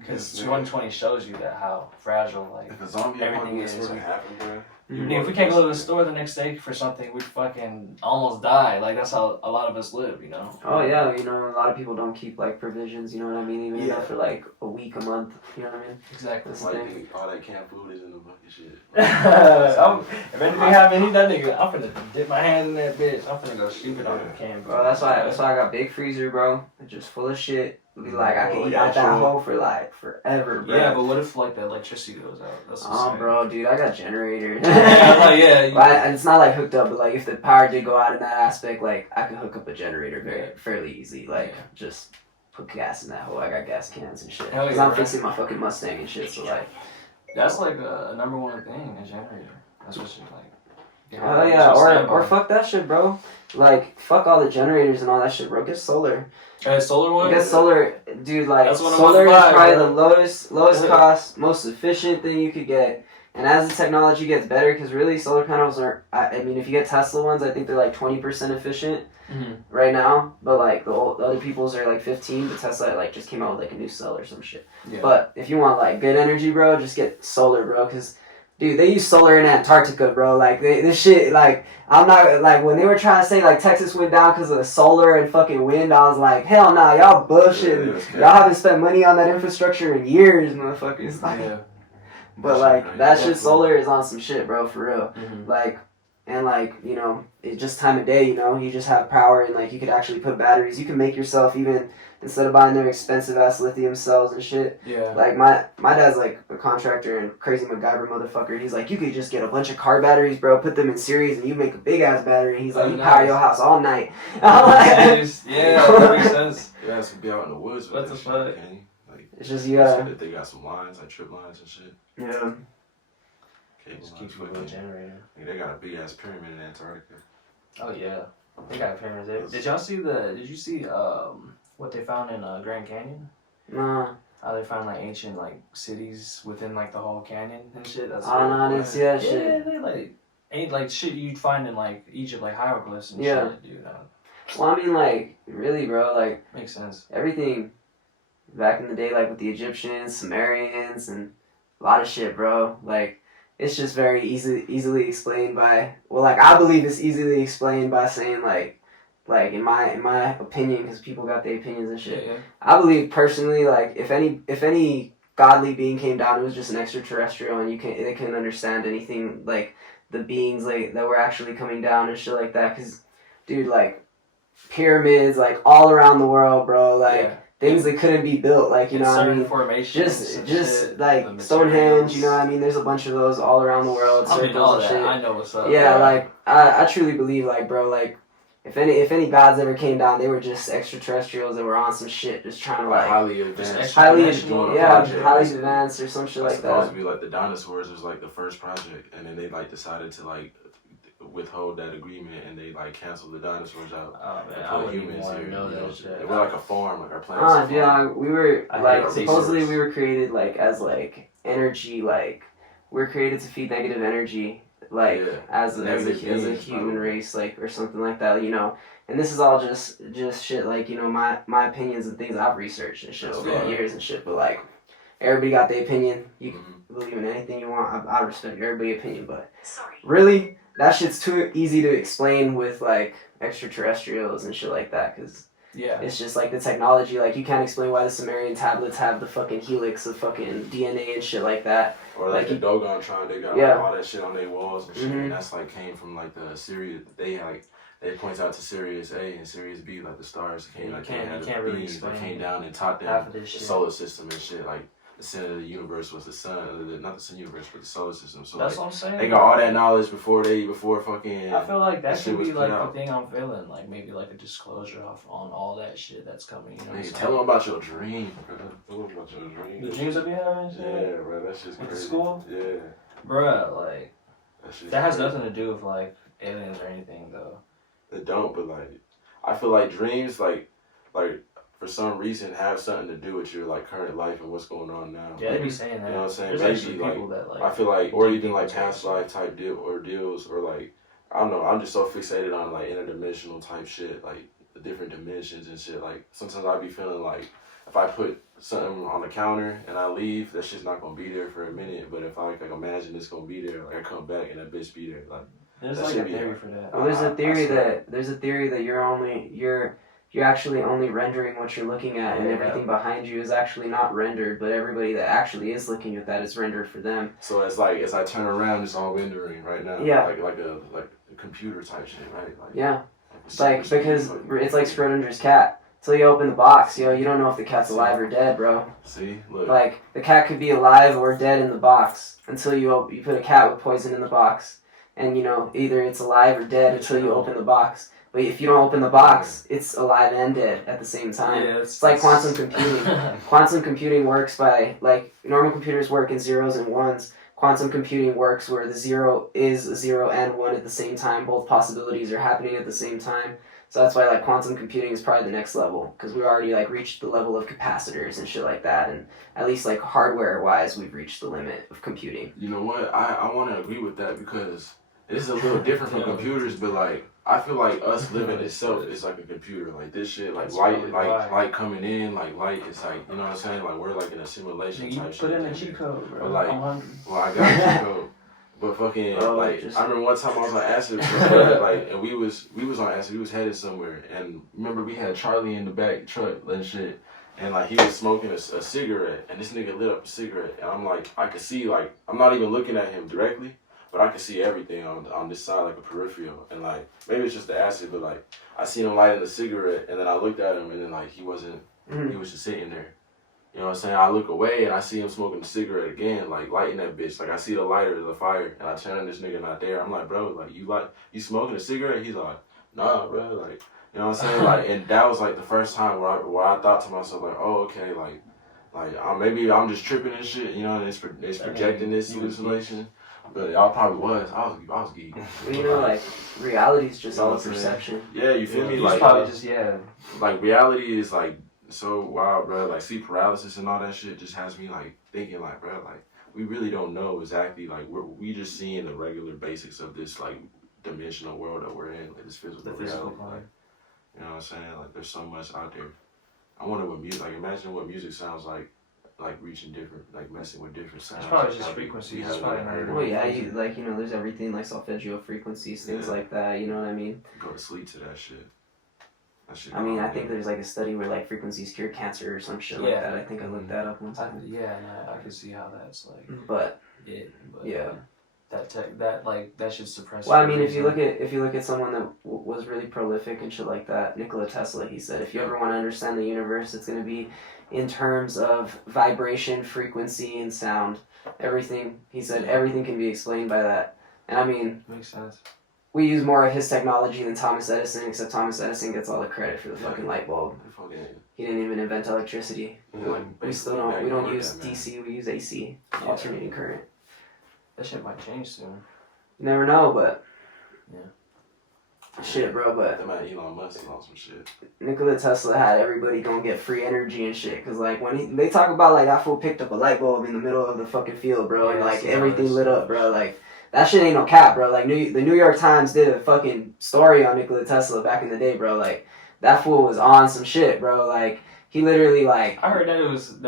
because 2020 shows you that how fragile like if a zombie everything is. Happen, bro. If we can't go to the store the next day for something, we'd fucking almost die. Like, that's how a lot of us live, you know? Oh, yeah, you know, a lot of people don't keep, like, provisions, you know what I mean? Even for, like, a week, a month, you know what I mean? Exactly. That's like, all that canned food is in the bucket shit. If anything happens, that nigga, I'm finna dip my hands in that bitch. I'm finna go stupid on the can, bro. Bro, that's why I got big freezer, bro. It's just full of shit. Be like, I can eat out that hole for like forever, bro. Yeah, but what if like the electricity goes out? That's bro, dude, I got generator. But it's not like hooked up, but like if the power did go out in that aspect, like I could hook up a generator fairly easy. Like just put gas in that hole. I got gas cans and shit. Cause I'm fixing my fucking Mustang and shit. So like, that's like a number one thing, a generator. That's what you like. Oh yeah, or fuck that shit, bro. Like, fuck all the generators and all that shit, bro. Get solar. Solar one? Get solar, dude. Like, solar is probably the lowest cost, most efficient thing you could get. And as the technology gets better, because really solar panels are, I mean, if you get Tesla ones, I think they're like 20% efficient right now. But like the other people's are like 15. But Tesla like just came out with like a new cell or some shit. Yeah. But if you want like good energy, bro, just get solar, bro. Because dude, they use solar in Antarctica, bro. Like, this shit, like, I'm not, like, when they were trying to say, like, Texas went down because of the solar and fucking wind, I was like, hell nah, y'all bullshitting. Y'all haven't spent money on that infrastructure in years, motherfuckers. Like, but, like, that shit, solar is on some shit, bro, for real. Like, and, like, you know, it's just time of day, you know? You just have power and, like, you could actually put batteries. You can make yourself even, instead of buying their expensive-ass lithium cells and shit. Yeah. Like, my dad's, like, a contractor and crazy MacGyver motherfucker. He's like, you could just get a bunch of car batteries, bro, put them in series, and you make a big-ass battery. And he's like, you power your house all night. Yeah, that makes sense. You guys could be out in the woods with what the fuck? Like, it's just, you gotta... They got some lines, like trip lines and shit. Yeah. Just keep you with a generator. They got a big-ass pyramid in Antarctica. Oh, yeah. They got pyramids there. Did you see what they found in Grand Canyon? Nah. How they found like ancient like cities within like the whole canyon and shit. That's shit. Yeah, they like ain't like shit you'd find in like Egypt, like hieroglyphs and shit, dude. Well, I mean, like, really, bro, like, Makes sense. everything back in the day, like, with the Egyptians, Sumerians, and a lot of shit, bro. Like, it's just very easily explained by, well, like, I believe it's easily explained by saying, like, in my opinion, because people got their opinions and shit. Yeah. I believe personally, like, if any godly being came down, it was just an extraterrestrial, and they couldn't understand anything, like, the beings, like, that were actually coming down and shit like that. Because, dude, like, pyramids, like, all around the world, bro, like, things that couldn't be built, like, you know what I mean? Formations Just like Stonehenge, you know what I mean? There's a bunch of those all around the world. I mean, all that. I know what's up. Yeah, like, I truly believe, like, bro, like, if any gods ever came down, they were just extraterrestrials that were on some shit, just trying to, like, highly advanced. highly advanced or some shit like that. Supposed to be like the dinosaurs was like the first project, and then they like decided to like withhold that agreement, and they like canceled the dinosaurs out. Oh man, and I put wouldn't humans want to here. know You that know, shit. they were like a farm, like our planet's a Yeah, farm. we were I like hate supposedly resource. we were created like as like energy, like we're created to feed negative energy, like as a human race, like or something like that, you know. And this is all just shit, like, you know, my opinions and things I've researched and shit over the years and shit. But like everybody got their opinion. You can believe in anything you want. I respect everybody's opinion, but really that shit's too easy to explain with like extraterrestrials and shit like that, because it's just like the technology. Like you can't explain why the Sumerian tablets have the fucking helix of fucking DNA and shit like that. Or like the Dogon tribe, they got like, all that shit on their walls and shit. And that's like came from like the Sirius. They point out to Sirius A and Sirius B, like the stars came, like they had beings that came down and taught them the solar system and shit. Like the center of the universe was the sun, not the sun universe, but the solar system. So that's like, what I'm saying. They got all that knowledge before fucking. I feel like that should be like out. the thing I'm feeling, like maybe like a disclosure on all that shit that's coming. You know Hey, tell them about your dream, bro. Tell them about your dream. The dreams that we have and shit. Yeah, bro, that's just crazy. At school. Yeah, bruh, like that has crazy. nothing to do with like aliens or anything though. It don't, but like, I feel like dreams, like for some reason, have something to do with your like current life and what's going on now. Yeah, they be saying that. You know what I'm saying? There's Maybe people like, that, like, I feel like, or even like past life type deals, or like, I don't know. I'm just so fixated on like interdimensional type shit, like the different dimensions and shit. Like sometimes I be feeling like if I put something on the counter and I leave, that shit's not gonna be there for a minute. But if I like imagine it's gonna be there, like I come back and that bitch be there, like. There's like a theory for that. Well, there's a theory that you're actually only rendering what you're looking at, and everything behind you is actually not rendered, but everybody that actually is looking at that is rendered for them. So it's like as I turn around, it's all rendering right now. Yeah. Like a computer type shit, right? Like, yeah. Like because it's like Schrodinger's cat. Till you open the box, you don't know if the cat's alive or dead, bro. See, look. Like the cat could be alive or dead in the box until you put a cat with poison in the box. And, you know, either it's alive or dead until you open the box. But if you don't open the box, it's alive and dead at the same time. Yeah, it's like quantum computing. Quantum computing works by, like, normal computers work in zeros and ones. Quantum computing works where the zero is a 0 and 1 at the same time. Both possibilities are happening at the same time. So that's why, like, quantum computing is probably the next level. Because we already, like, reached the level of capacitors and shit like that. And at least, like, hardware-wise, we've reached the limit of computing. You know what? I want to agree with that because it's a little different from computers, but, like, I feel like us living itself is like a computer. Like, this shit, like, light coming in, like, light is, like, you know what I'm saying? Like, we're, like, in a simulation type shit. Put in a G code, bro. But, like, well, I got a G code. But fucking, like, I remember one time I was on acid, like, and we was on acid, we was headed somewhere, and remember we had Charlie in the back truck and shit, and, like, he was smoking a cigarette, and this nigga lit up a cigarette, and I'm like, I could see, like, I'm not even looking at him directly, but I could see everything on this side, like a peripheral, and, like, maybe it's just the acid, but, like, I seen him lighting the cigarette, and then I looked at him, and then, like, he wasn't, he was just sitting there. You know what I'm saying? I look away and I see him smoking a cigarette again, like lighting that bitch. Like I see the lighter of the fire and I turn on this nigga not there. I'm like, bro, like you smoking a cigarette? He's like, nah, bro. Like, you know what I'm saying? Like, and that was like the first time where I thought to myself like, oh, okay, like maybe I'm just tripping and shit. You know, and it's projecting this hallucination. But y'all probably was. I was geek. Well, you know, like reality's just all perception. Yeah, you feel me? Like probably just like reality is like. So wild, bro. Like sleep paralysis and all that shit just has me like thinking like, bro, like we really don't know exactly like we just seeing the regular basics of this like dimensional world that we're in, like this physical reality. Like, You know what I'm saying? Like, there's so much out there. I wonder what music, like, imagine what music sounds like reaching different, like, messing with different sounds. It's probably just frequencies. It's probably not. Well, yeah, there's everything like solfeggio frequencies, things like that. You know what I mean? Go to sleep to that shit. I mean, I think there's like a study where like frequencies cure cancer or some shit like that. I think I looked that up one time. I can see how that's like. But yeah. That should suppress. Well, I mean, if you look at someone that was really prolific and shit like that, Nikola Tesla, he said, if you ever want to understand the universe, it's going to be in terms of vibration, frequency, and sound. Everything, he said, everything can be explained by that. And I mean, makes sense. We use more of his technology than Thomas Edison, except Thomas Edison gets all the credit for the fucking light bulb. He didn't even invent electricity. We don't use DC, we use AC, alternating current. That shit might change soon. You never know, but yeah. Shit, bro, but that might Elon Musk on some shit. Nikola Tesla had everybody gonna get free energy and shit, cause like when they talk about like that fool picked up a light bulb in the middle of the fucking field, bro, and like everything lit up, bro, like that shit ain't no cap, bro. Like the New York Times did a fucking story on Nikola Tesla back in the day, bro. Like that fool was on some shit, bro. Like he literally like. I heard that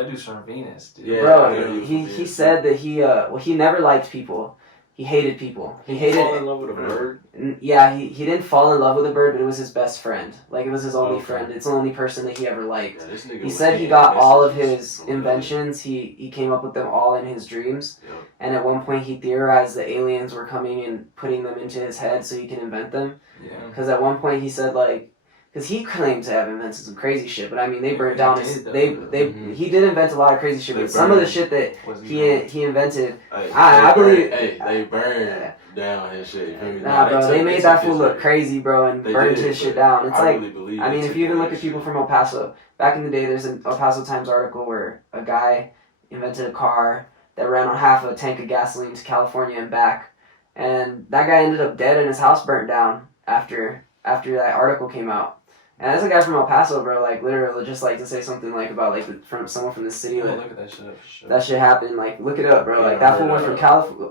dude's from Venus, dude. Yeah, bro. He said that he never liked people. He hated people. He hated. Fall in love with a bird. Yeah, he didn't fall in love with a bird, but it was his best friend. Like it was his only friend. It's the only person that he ever liked. Yeah, he said he got all of his inventions. He came up with them all in his dreams. Yep. And at one point he theorized that aliens were coming and putting them into his head so he can invent them. Yeah. Because at one point he said like. Because he claimed to have invented some crazy shit, but I mean they burned down his. He did invent a lot of crazy shit, but some of the shit that he invented, I believe. They burned down his shit. Nah, bro, they made that fool look crazy, bro, and burned his shit down. It's like, I mean, if you even look at people from El Paso, back in the day, there's an El Paso Times article where a guy invented a car that ran on half a tank of gasoline to California and back, and that guy ended up dead and his house burnt down after that article came out. And as a guy from El Paso, bro, like literally, just like to say something like about like from someone from the city, like look at that shit up for sure. That shit happened. Like look it up, bro. Like that fool went from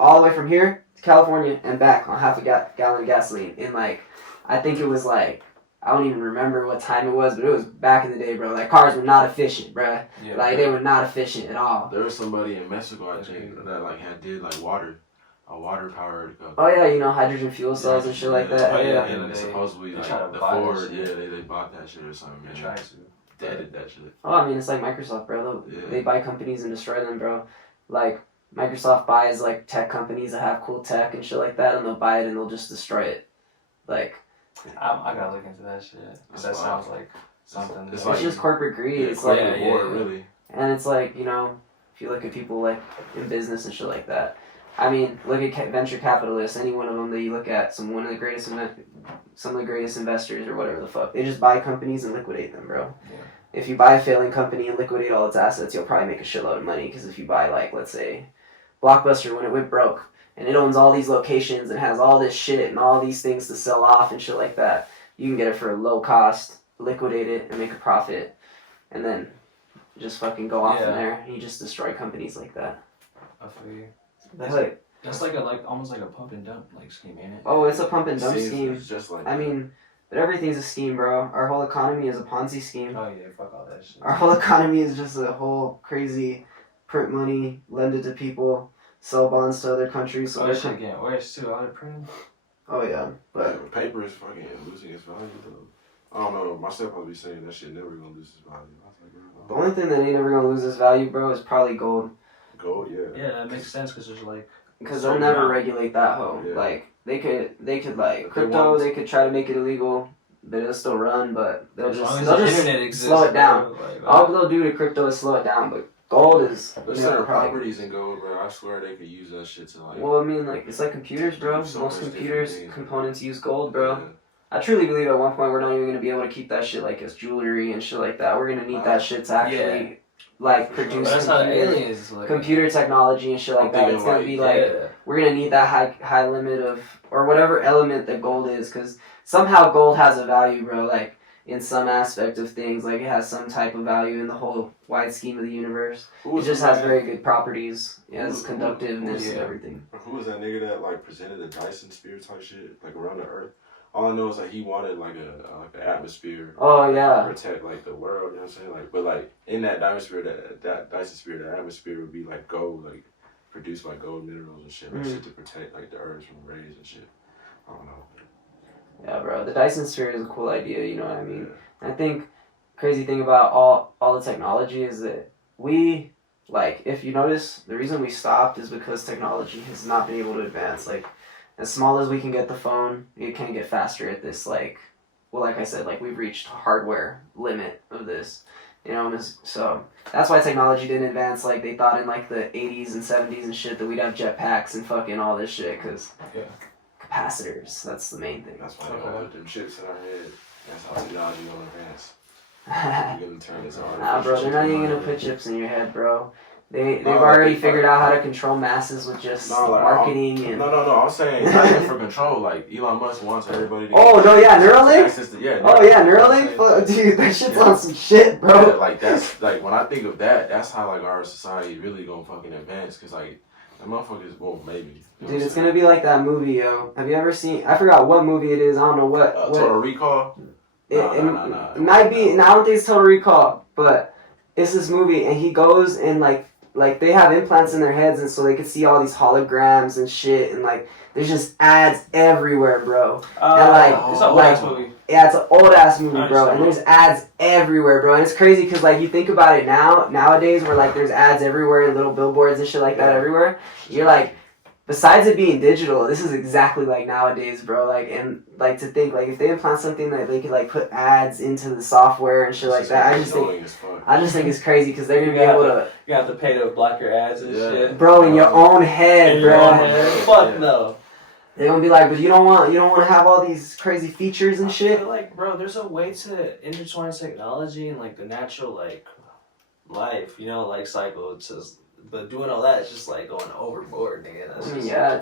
all the way from here to California and back on half a gallon of gasoline. And like, I think it was like I don't even remember what time it was, but it was back in the day, bro. Like cars were not efficient, bro. Yeah, like they were not efficient at all. There was somebody in Mexico, I think, that like did like a water powered. Oh yeah, you know, hydrogen fuel cells and shit like that. Oh, yeah. And suppously like the Ford, they bought that shit or something. Man. They tried to. They did that shit. Oh, I mean, it's like Microsoft, bro. They buy companies and destroy them, bro. Like Microsoft buys like tech companies that have cool tech and shit like that, and they'll buy it and they'll just destroy it. Like, I gotta look into that shit. Cause that sounds like something. It's just corporate greed. It's like war, really. And it's like, you know, if you look at people like in business and shit like that. I mean, look at venture capitalists. Any one of them that you look at, some of the greatest investors or whatever the fuck. They just buy companies and liquidate them, bro. Yeah. If you buy a failing company and liquidate all its assets, you'll probably make a shitload of money. Because if you buy, like, let's say, Blockbuster when it went broke, and it owns all these locations and has all this shit and all these things to sell off and shit like that, you can get it for a low cost, liquidate it, and make a profit, and then just fucking go off from there. And you just destroy companies like that. I feel you. That's almost like a pump and dump scheme, ain't it? Oh, it's a pump and dump scheme. Just like I mean, but everything's a scheme, bro. Our whole economy is a Ponzi scheme. Oh yeah, fuck all that shit. Our whole economy is just a whole crazy print money, lend it to people, sell bonds to other countries. So that shit getting worse too. All the printing. Oh yeah, but paper is fucking losing its value though. I don't know. My stepfather be saying that shit never gonna lose its value. I was like, the only thing that ain't ever gonna lose its value, bro, is probably gold. Gold, yeah. Yeah, that makes sense because there's like. Because they'll never regulate that hoe. Yeah. Like they could like crypto. They could try to make it illegal, but it'll still run. But they'll just slow it down. All they'll do to crypto is slow it down. But gold is. There's certain properties in gold, bro. I swear they could use that shit to like. Well, I mean, like it's like computers, bro. Most computers components use gold, bro. Yeah. I truly believe at one point we're not even gonna be able to keep that shit like as jewelry and shit like that. We're gonna need that shit to actually. Like produce computer technology and shit like that. It's gonna be like we're gonna need that high limit of or whatever element that gold is, because somehow gold has a value, bro. Like in some aspect of things, like it has some type of value in the whole wide scheme of the universe. It just has very good properties. It has conductiveness and everything. Who was that nigga that like presented the Dyson sphere type shit like around the earth? all I know is like he wanted like an atmosphere. Oh yeah. To protect like the world, you know what I'm saying? Like, but like in that atmosphere, that atmosphere would be like gold, like produced by gold minerals and shit, like shit to protect like the earth from rays and shit. I don't know. Yeah, bro. The Dyson sphere is a cool idea. You know what I mean? Yeah. I think crazy thing about all the technology is that we, like, if you notice, the reason we stopped is because technology has not been able to advance. Like, as small as we can get the phone, it can get faster at this, like, well, like I said, like, we've reached hardware limit of this, you know, so that's why technology didn't advance. Like, they thought in, like, the 80s and 70s and shit that we'd have jetpacks and fucking all this shit, because capacitors, that's the main thing. That's why they don't put them chips in our head. That's how technology gonna advance. You're gonna turn this on. Nah, bro, they're not even gonna put chips in your head, bro. They've already figured out how to control masses with just marketing and... No, I'm saying not even for control. Like, Elon Musk wants everybody to... Oh, no, yeah, Neuralink? Neuralink? Neuralink? Dude, that shit's on some shit, bro. Yeah, like, that's, like, when I think of that, that's how, like, our society really gonna fucking advance. Because, like, the motherfuckers, well, maybe. Dude, it's gonna be like that movie, yo. Have you ever seen... I forgot what movie it is. I don't know what... Total Recall? It might be... No, I don't think it's Total Recall, but it's this movie, and he goes and, like they have implants in their heads, and so they can see all these holograms and shit, and like there's just ads everywhere, bro. And like it's an old ass movie. Yeah, it's an old ass movie, bro. And there's ads everywhere, bro. And it's crazy because like you think about it nowadays, where like there's ads everywhere and little billboards and shit like that everywhere. You're like, besides it being digital, this is exactly like nowadays, bro. Like, and like to think like if they implant something that they could like put ads into the software and shit like that, I just think it's crazy because they're gonna be able to. You have to pay to block your ads and shit, bro. In your own head, bro. Fuck no. They're gonna be like, but you don't want to have all these crazy features and shit. I feel like, bro, there's a way to intertwine technology and like the natural like life, you know, like cycle. It says. But doing all that is just like going overboard, nigga. I mean, yeah,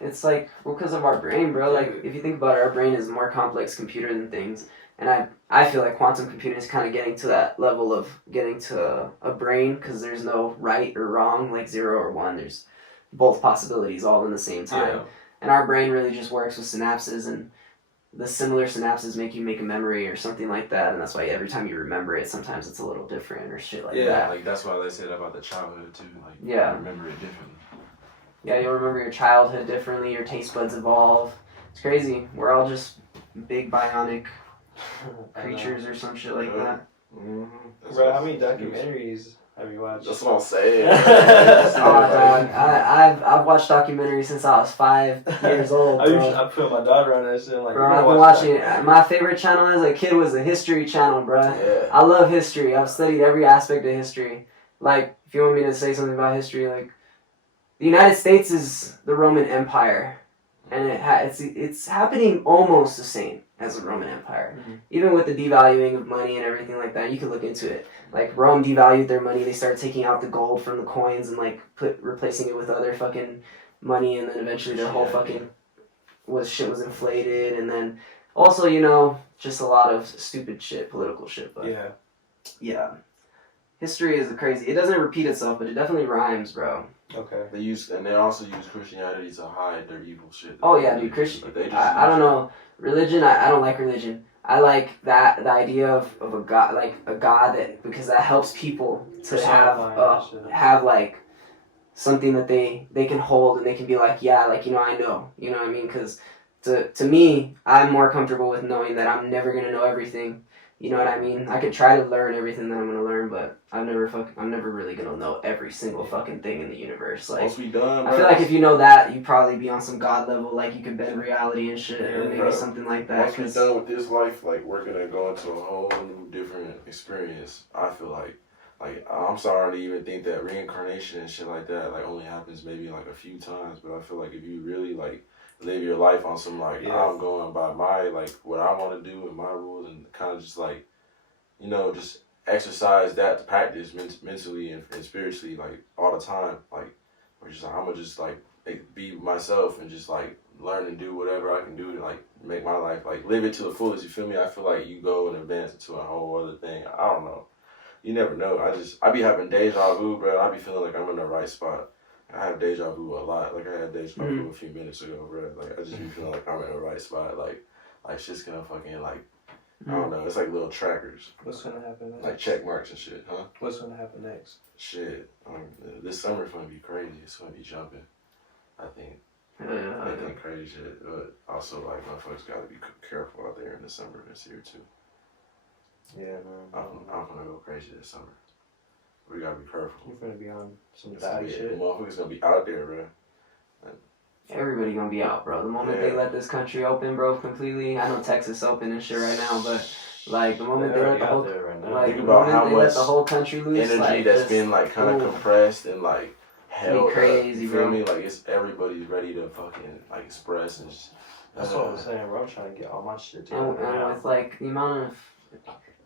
it's like, well, because of our brain, bro. Like, if you think about it, our brain is a more complex computer than things. And I feel like quantum computing is kind of getting to that level of getting to a brain, because there's no right or wrong, like 0 or 1. There's both possibilities all in the same time. Yeah. And our brain really just works with synapses, and the similar synapses make you make a memory or something like that, and that's why every time you remember it, sometimes it's a little different or shit like that. Yeah, like that's why they said about the childhood too. Like, you remember it differently. Yeah, you'll remember your childhood differently. Your taste buds evolve. It's crazy. We're all just big bionic creatures or some shit like that. Mm-hmm. Bro, how many documentaries have you watched? That's what I'm saying. Dog. I've watched documentaries since I was 5 years old, bro. I put my daughter on that shit. Like, bro, I've been watching. My favorite channel as a kid was a History Channel, bro. Yeah. I love history. I've studied every aspect of history. Like, if you want me to say something about history, like, the United States is the Roman Empire, and it's happening almost the same as the Roman Empire. Mm-hmm. Even with the devaluing of money and everything like that, you can look into it. Like, Rome devalued their money, they started taking out the gold from the coins and like replacing it with other fucking money, and then eventually their whole fucking shit was inflated, and then also, you know, just a lot of stupid shit, political shit, but yeah. History is crazy. It doesn't repeat itself, but it definitely rhymes, bro. Okay. They also use Christianity to hide their evil shit. Oh yeah, dude, Christian. I don't know. Religion, I don't like religion. I like the idea of a god, like a god that, because that helps people to have like something that they can hold, and they can be like, yeah, like, you know, I know, you know what I mean? Because to me, I'm more comfortable with knowing that I'm never gonna know everything. You know what I mean? I could try to learn everything that I'm gonna learn, but I'm never really gonna know every single fucking thing in the universe. Like, once we done, I feel like if you know that, you'd probably be on some god level, like you could bend reality and shit, or maybe something like that. Once we done with this life, like, we're gonna go into a whole new different experience. I feel like I'm sorry to even think that reincarnation and shit like that like only happens maybe like a few times, but I feel like if you really like live your life on some like I'm going by my like what I want to do and my rules, and kind of just like, you know, just exercise that to practice mentally and spiritually like all the time. Like, we're just like, I'm gonna just like be myself and just like learn and do whatever I can do to like make my life like live it to the fullest. You feel me? I feel like you go and advance into a whole other thing. I don't know. You never know. I be having deja vu, bro. I be feeling like I'm in the right spot. I have deja vu a lot. Like, I had deja vu a few minutes ago, bro. Like, I just be feeling like I'm in the right spot. Like like shit's gonna fucking like I don't know. It's like little trackers, What's gonna happen next? like check marks and shit, huh? What's gonna happen next? Shit, this summer's gonna be crazy. It's gonna be jumping. I think. Anything crazy shit, but also like motherfuckers gotta be careful out there in the summer this year too. Yeah, man. I'm gonna go crazy this summer. We gotta be careful. You're gonna be on some It's gonna bad be- shit. Motherfuckers gonna be out there, bro. Everybody gonna be out, bro. The moment they let this country open, bro, completely. I know Texas open and shit right now, but like the moment they let the whole, like Think the about moment how they let much the whole country loose, Energy like that's just, been like kind of compressed and like held crazy, up. You feel bro. me? Like it's everybody's ready to fucking like express and. That's what I'm saying, bro. I'm trying to get all my shit together. and with like the amount of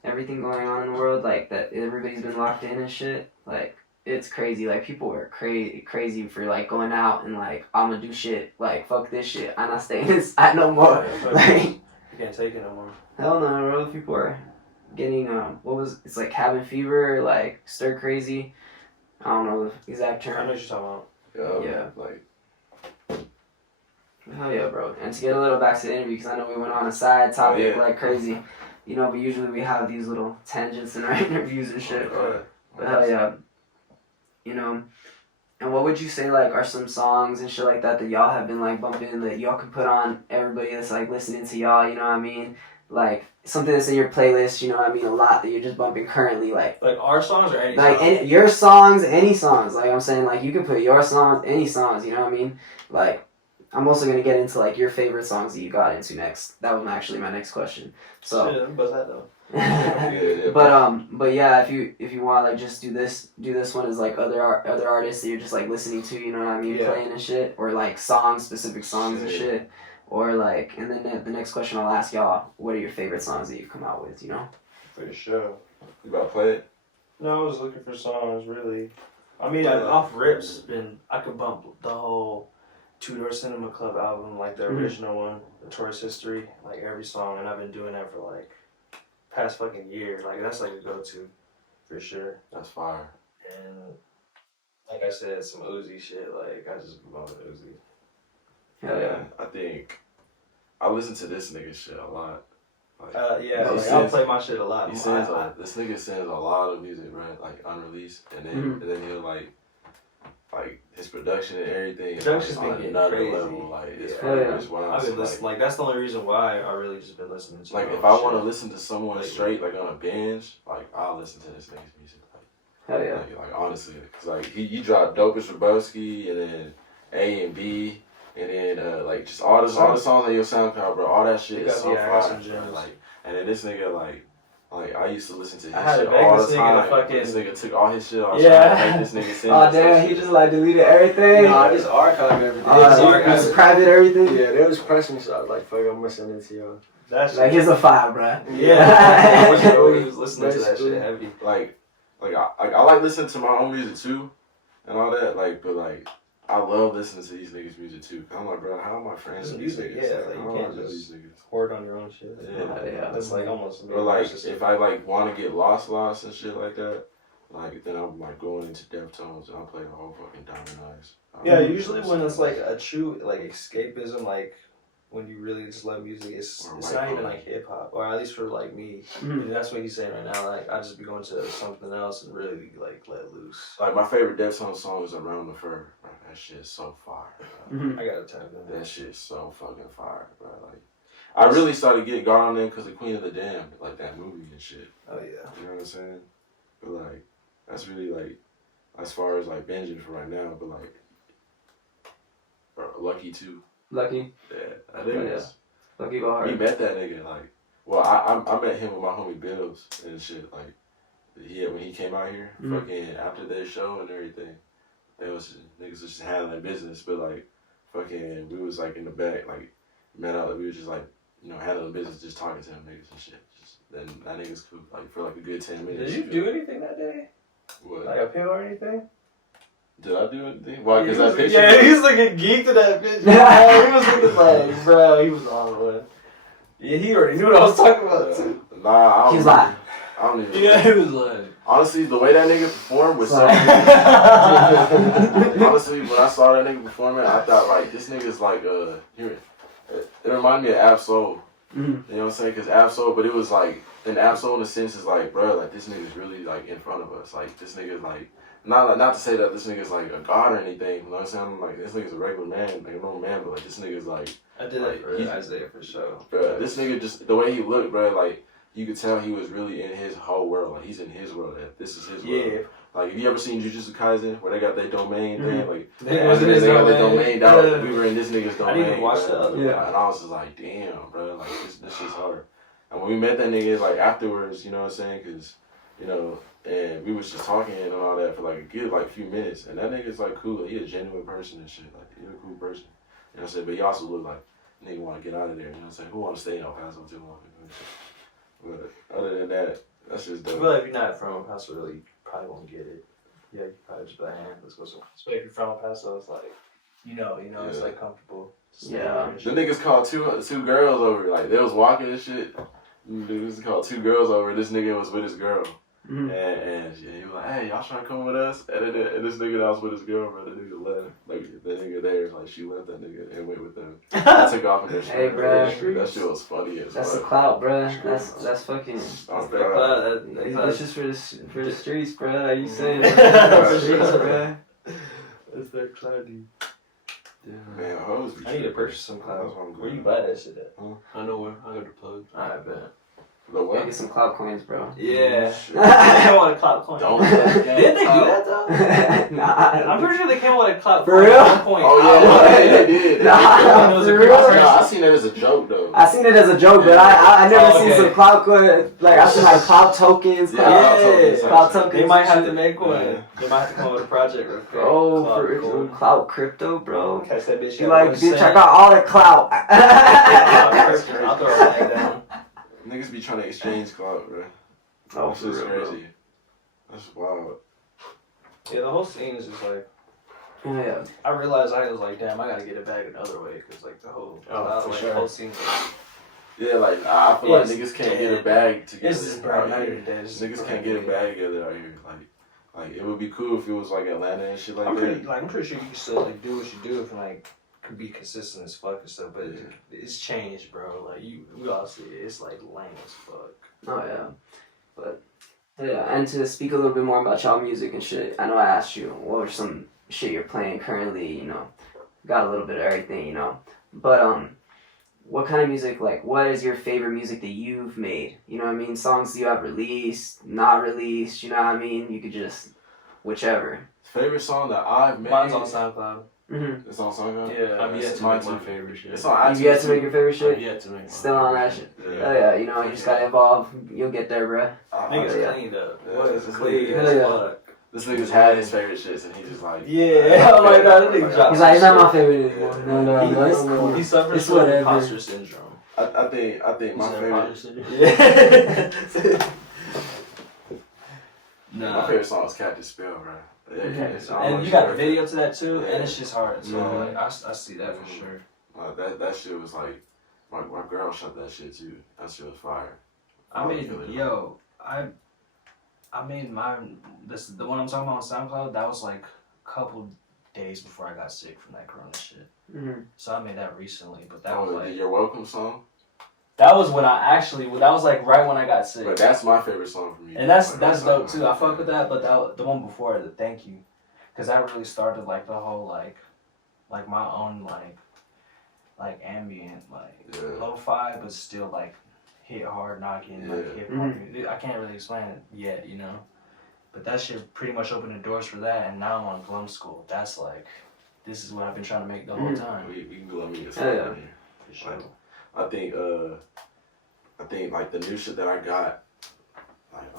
everything going on in the world, like that everybody's been locked in and shit, like it's crazy. Like people are crazy for like going out and like I'm gonna do shit. Like fuck this shit. I'm not staying inside no more. Like You can't take it no more. hell no, bro. People are getting it's like cabin fever, like stir crazy. I don't know the exact I know term. what you're talking about. Yeah. Like Hell yeah, bro. And to get a little back to the interview, because I know we went on a side topic like crazy. You know, but usually we have these little tangents in our interviews and shit. But hell yeah. You know, and what would you say like are some songs and shit like that y'all have been like bumping that y'all can put on everybody that's like listening to y'all, you know what I mean? Like something that's in your playlist, you know what I mean, a lot that you're just bumping currently, like our songs or any like songs? your songs, any songs. Like I'm saying, like you can put your songs, any songs, you know what I mean? Like I'm also gonna get into like your favorite songs that you got into next. That was actually my next question. So Shit, but that though. but yeah, if you want like just do this one as like other artists that you're just like listening to, you know what I mean, playing and shit, or like specific songs and shit, or like, and then the next question I'll ask y'all, what are your favorite songs that you've come out with, you know? For sure. you about to play it? No, I was looking for songs really. I mean, off rips, I could bump the whole Two Door Cinema Club album, like the original one, the Tourist History, like every song, and I've been doing that for like past fucking year. Like that's like a go-to for sure. That's fire. And like I said, some Uzi shit. Like I just love Uzi. Hell yeah. I think I listen to this nigga shit a lot. Like, I'll play my shit a lot. This nigga sends a lot of music, right? Like unreleased, and then he'll like his production and everything. Production's on been another crazy. level. Like it's Yeah. wild. I've been listening. Like that's the only reason why I really just been listening to. Like if I want to listen to someone straight, like on a binge, like I'll listen to this nigga's music. Hell yeah. Like honestly, cause like he dropped Dopest Reboski and then A and B. And then like just all the songs on your SoundCloud, bro, all that shit is so fire. Like, and then this nigga like I used to listen to his shit all the time. This nigga took all his shit off. Yeah. This nigga send Oh damn, he just like deleted everything. No, I just archived everything. Just private everything. Yeah, they was pressing, so I was like, fuck, I'm gonna send it to y'all. That's like here's a file, bruh. Yeah. I was listening to that shit heavy. Like I like listening to my own music too, and all that. Like, but like. I love listening to these niggas' music too. I'm like, bro, how am I friends with these niggas? Yeah, like you can't just hoard on your own shit. Yeah. That's like almost. Or like, if I like want to get lost and shit like that, like then I'm like going into Deftones and I'll play the whole fucking Diamond Eyes. Yeah, usually when it's like a true like escapism, like when you really just love music, it's not even like hip hop, or at least for like me. And that's what he's saying right now. Like I just be going to something else and really like let loose. Like my favorite Deftones song is Around the Fur. Bro, that shit is so fire. I gotta tap in. That shit is so fucking fire, bro. Like I really started getting got on them because of Queen of the Damned, like that movie and shit. Oh yeah. You know what I'm saying? But like that's really like as far as like binging for right now. But like Lucky too. Lucky. Yeah, I think Lucky go hard. we met that nigga like. Well, I met him with my homie Bills and shit. Like, when he came out here, fucking after their show and everything, niggas was just handling business. But like, fucking, we was like in the back, like met out. We were just like, you know, handling business, just talking to them niggas and shit. Then that niggas cool, like for like a good 10 minutes. Did you do anything that day? What? Like a pill or anything? Did I do anything? Why? Because I pictured. Yeah, he was looking geeked to that bitch. Yeah, he was looking like, bro, he was on one. Yeah, he already knew what I was talking about too. Nah, I He was like, I don't even. Yeah, he was like. Honestly, the way that nigga performed was so. Honestly, when I saw that nigga performing, I thought like this nigga's like it reminded me of Ab Soul. Mm-hmm. You know what I'm saying? Because Absol, but it was like, and Absol in a sense is like, bro, like this nigga's really like in front of us. Like this nigga's like, not to say that this nigga's like a god or anything. You know what I'm saying? Like this nigga's a regular man, like a normal man, but like this nigga's like. I did like, that for Isaiah for sure. Bro, this nigga just the way he looked, bro, like you could tell he was really in his whole world. Like he's in his world. This is his world. Yeah. Like, have you ever seen Jujutsu Kaisen where they got their domain thing? Like, They got his got their domain. domain. We were in this nigga's domain. I didn't even watch the other one. And I was just like, damn, bro, like this shit's hard. And when we met that nigga, like afterwards, you know what I'm saying? Cause, you know, and we was just talking and all that for like a good like few minutes. And that nigga's like cool. He a genuine person and shit. Like he's a cool person. You know what I'm saying? But he also look like nigga want to get out of there. You know what I'm saying? Who want to stay in El Paso too long? But other than that, that's just dope. I feel like if you're not from El Paso, really, you probably won't get it. Yeah, you probably just be like, let's go somewhere. Especially if you're from El Paso, it's like, you know, it's like comfortable. Yeah. The niggas called two girls over. Like, they was walking and shit. Niggas called two girls over. This nigga was with his girl. Mm-hmm. And he was like, hey, y'all trying to come with us? And this nigga that was with his girl, bro, the nigga left. Like, the nigga there, like, she left that nigga and went with them. I took off in their shit. Hey, bro. That shit was funny as That's the fuck. clout, bro. That's fucking. Oh, That's God. That's just for the streets, bro. How you saying? That's Streets, bro. That's their cloudy. Man, hoes be I need to tripping. purchase some cloud. That's what I'm Where you doing. buy that shit at? I know where. I got the plug. I bet. The what? Get some clout coins, bro. Yeah. Shit. They came out with a cloud coin. Don't Didn't they do that though? Nah. I'm pretty sure they came out with a cloud For coin real? at one point. Oh, yeah, they did. Nah, It was a for good real? person. I seen it as a joke, though. I seen it as a joke, but I never Oh, seen okay. some cloud coin. Like I seen like cloud tokens. Yeah, Cloud cloud tokens. They might have to and make one. Yeah. They might have to come up with a project real quick. Oh, Cloud for coin. cloud crypto, bro. Catch that bitch. You like, bitch, I got all the clout. I'll throw a flag down. Niggas be trying to exchange clout, bro. Oh, That for shit's real, bro. crazy. That's wild. Yeah, the whole scene is just like. Oh, yeah. I realized I was like, damn, I gotta get it back another way because like the whole, for like, sure. the whole scene's like, Yeah, like, I feel like It's niggas can't get dead. a bag together. It's just bright out night here. and dead. It's Niggas just can't bright get a night. bag together out here. Like it would be cool if it was like Atlanta and shit like I'm that. pretty sure you can still like do what you do if like could be consistent as fuck and stuff, but it's changed, bro. Like we all see it. It's like lame as fuck. Oh, yeah. But, yeah, and to speak a little bit more about y'all music and shit, I know I asked you what were some shit you're playing currently, you know. Got a little bit of everything, you know. But, what kind of music, like, what is your favorite music that you've made? You know what I mean? Songs you have released, not released, you know what I mean? You could just, whichever. Favorite song that I've made? Mine's on SoundCloud. Mm-hmm. It's on SoundCloud? Yeah, I've yet to mine make my too. favorite shit. It's on iTunes. You yet to make your favorite I've shit? yet to make my Still on that favorite shit? Oh yeah, you know, you just gotta evolve. You'll get there, bruh. Niggas yeah. cleaned up. Yeah, What is it's clean clean. as Yeah. fuck? This nigga's had his favorite shits and he just like... Yeah, oh my God, that nigga dropped He's like, it's not my favorite anymore. No, it's cool. He suffers It's from whatever. imposter syndrome. I think my favorite... Yeah. My favorite song is Captain Spell, bro. Yeah, it's- I don't know And you if got a heard video that. to that too, Yeah. and it's just hard. So Mhm. like, I see that for sure. That shit was like... My girl shot that shit too. That shit was fire. I made feel it. I made mine. The one I'm talking about on SoundCloud. That was like a couple days before I got sick from that Corona shit. Mm-hmm. So I made that recently, but that was like Your Welcome song? that was when I actually that was like right when I got sick. But that's my favorite song from you. And that's Like, dope too. I fuck with that, but the one before it, the Thank You, because that really started like the whole like my own like ambient Yeah. lo-fi, but still like hit hard knocking like Yeah. hip hop. I can't really explain it yet, you know. But that shit pretty much opened the doors for that, and now I'm on Glum School. That's like, this is what I've been trying to make the whole time. We can glum me Hell yeah. For sure. I think like the new shit that I got, like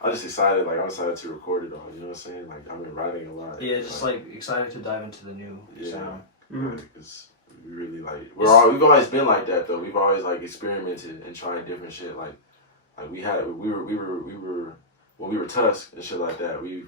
I'm just excited. Like I'm excited to record it all. You know what I'm saying? Like I've been writing a lot. Yeah, just like excited to dive into the new Yeah. sound. Because we really like we've always been like that though. We've always like experimented and tried different shit. Like we were when we were Tusk and shit like that. We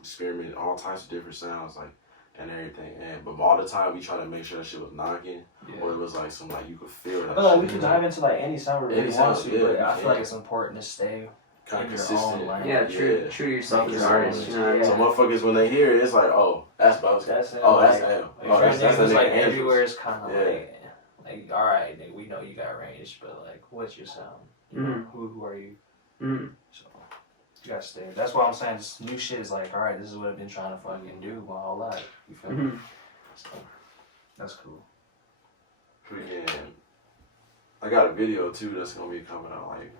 experimented all types of different sounds like and everything. But all the time we try to make sure that shit was knocking or it was like some like you could feel that. I feel like we shit. can dive into like any sound we really Any want sound, to, yeah, but I we feel like can. it's important to stay Kind in of your consistent. own lane. Yeah, true to yourself as an Yeah. artist. You know what I mean? So motherfuckers when they hear it, it's like, oh, that's Bubs. That's it. Oh, that's like, him. Like, Oh, that's niggas the nigga like Andrews. everywhere is kind of Yeah. Like, all right, nigga, we know you got range, but like, what's your sound? You know, who are you? So you gotta stay. That's why I'm saying this new shit is like, all right, this is what I've been trying to fucking do my whole life. You feel me? So that's cool. Freaking, I got a video too that's gonna be coming out like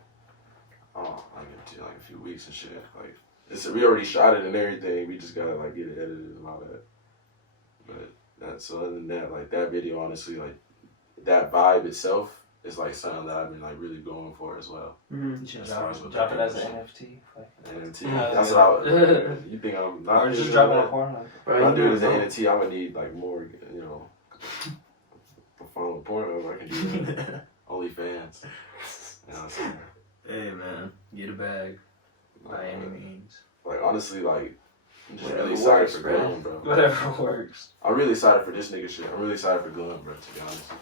in like a few weeks and shit. Like we already shot it and everything. We just gotta like get it edited and all that. But that's other than that, like that video, honestly, like that vibe itself is like something that I've been like really going for as well. You should drop it as an NFT. NFT. That's what I would. You think I'm not? Or just drop it on Pornhub. If I do it as an NFT, I'm gonna need like more, you know, for Pornhub. I can do that. OnlyFans. You know what I'm saying? Hey man, get a bag by any means. Like honestly, like I'm just Whatever really excited works, for bro. Glum, bro. Whatever works. I'm really excited for this nigga shit. I'm really excited for Glum, bro. To be honest.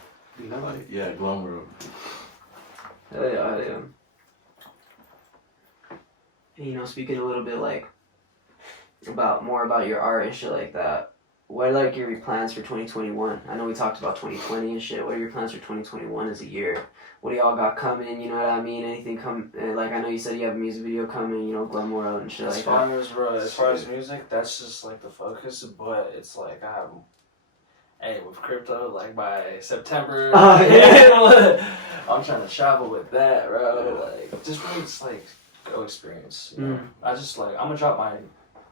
Like yeah, Glum, bro. Hell yeah. And, you know, speaking a little bit like about your art and shit like that. What are like your plans for 2021? I know we talked about 2020 and shit. What are your plans for 2021 as a year? What do y'all got coming? You know what I mean? Anything like I know you said you have a music video coming. You know, Glen World and shit like that. As far as music, that's just like the focus. But it's like with crypto, like by September, I'm trying to travel with that, bro. Like just really just like go experience. You know? I just like I'm gonna drop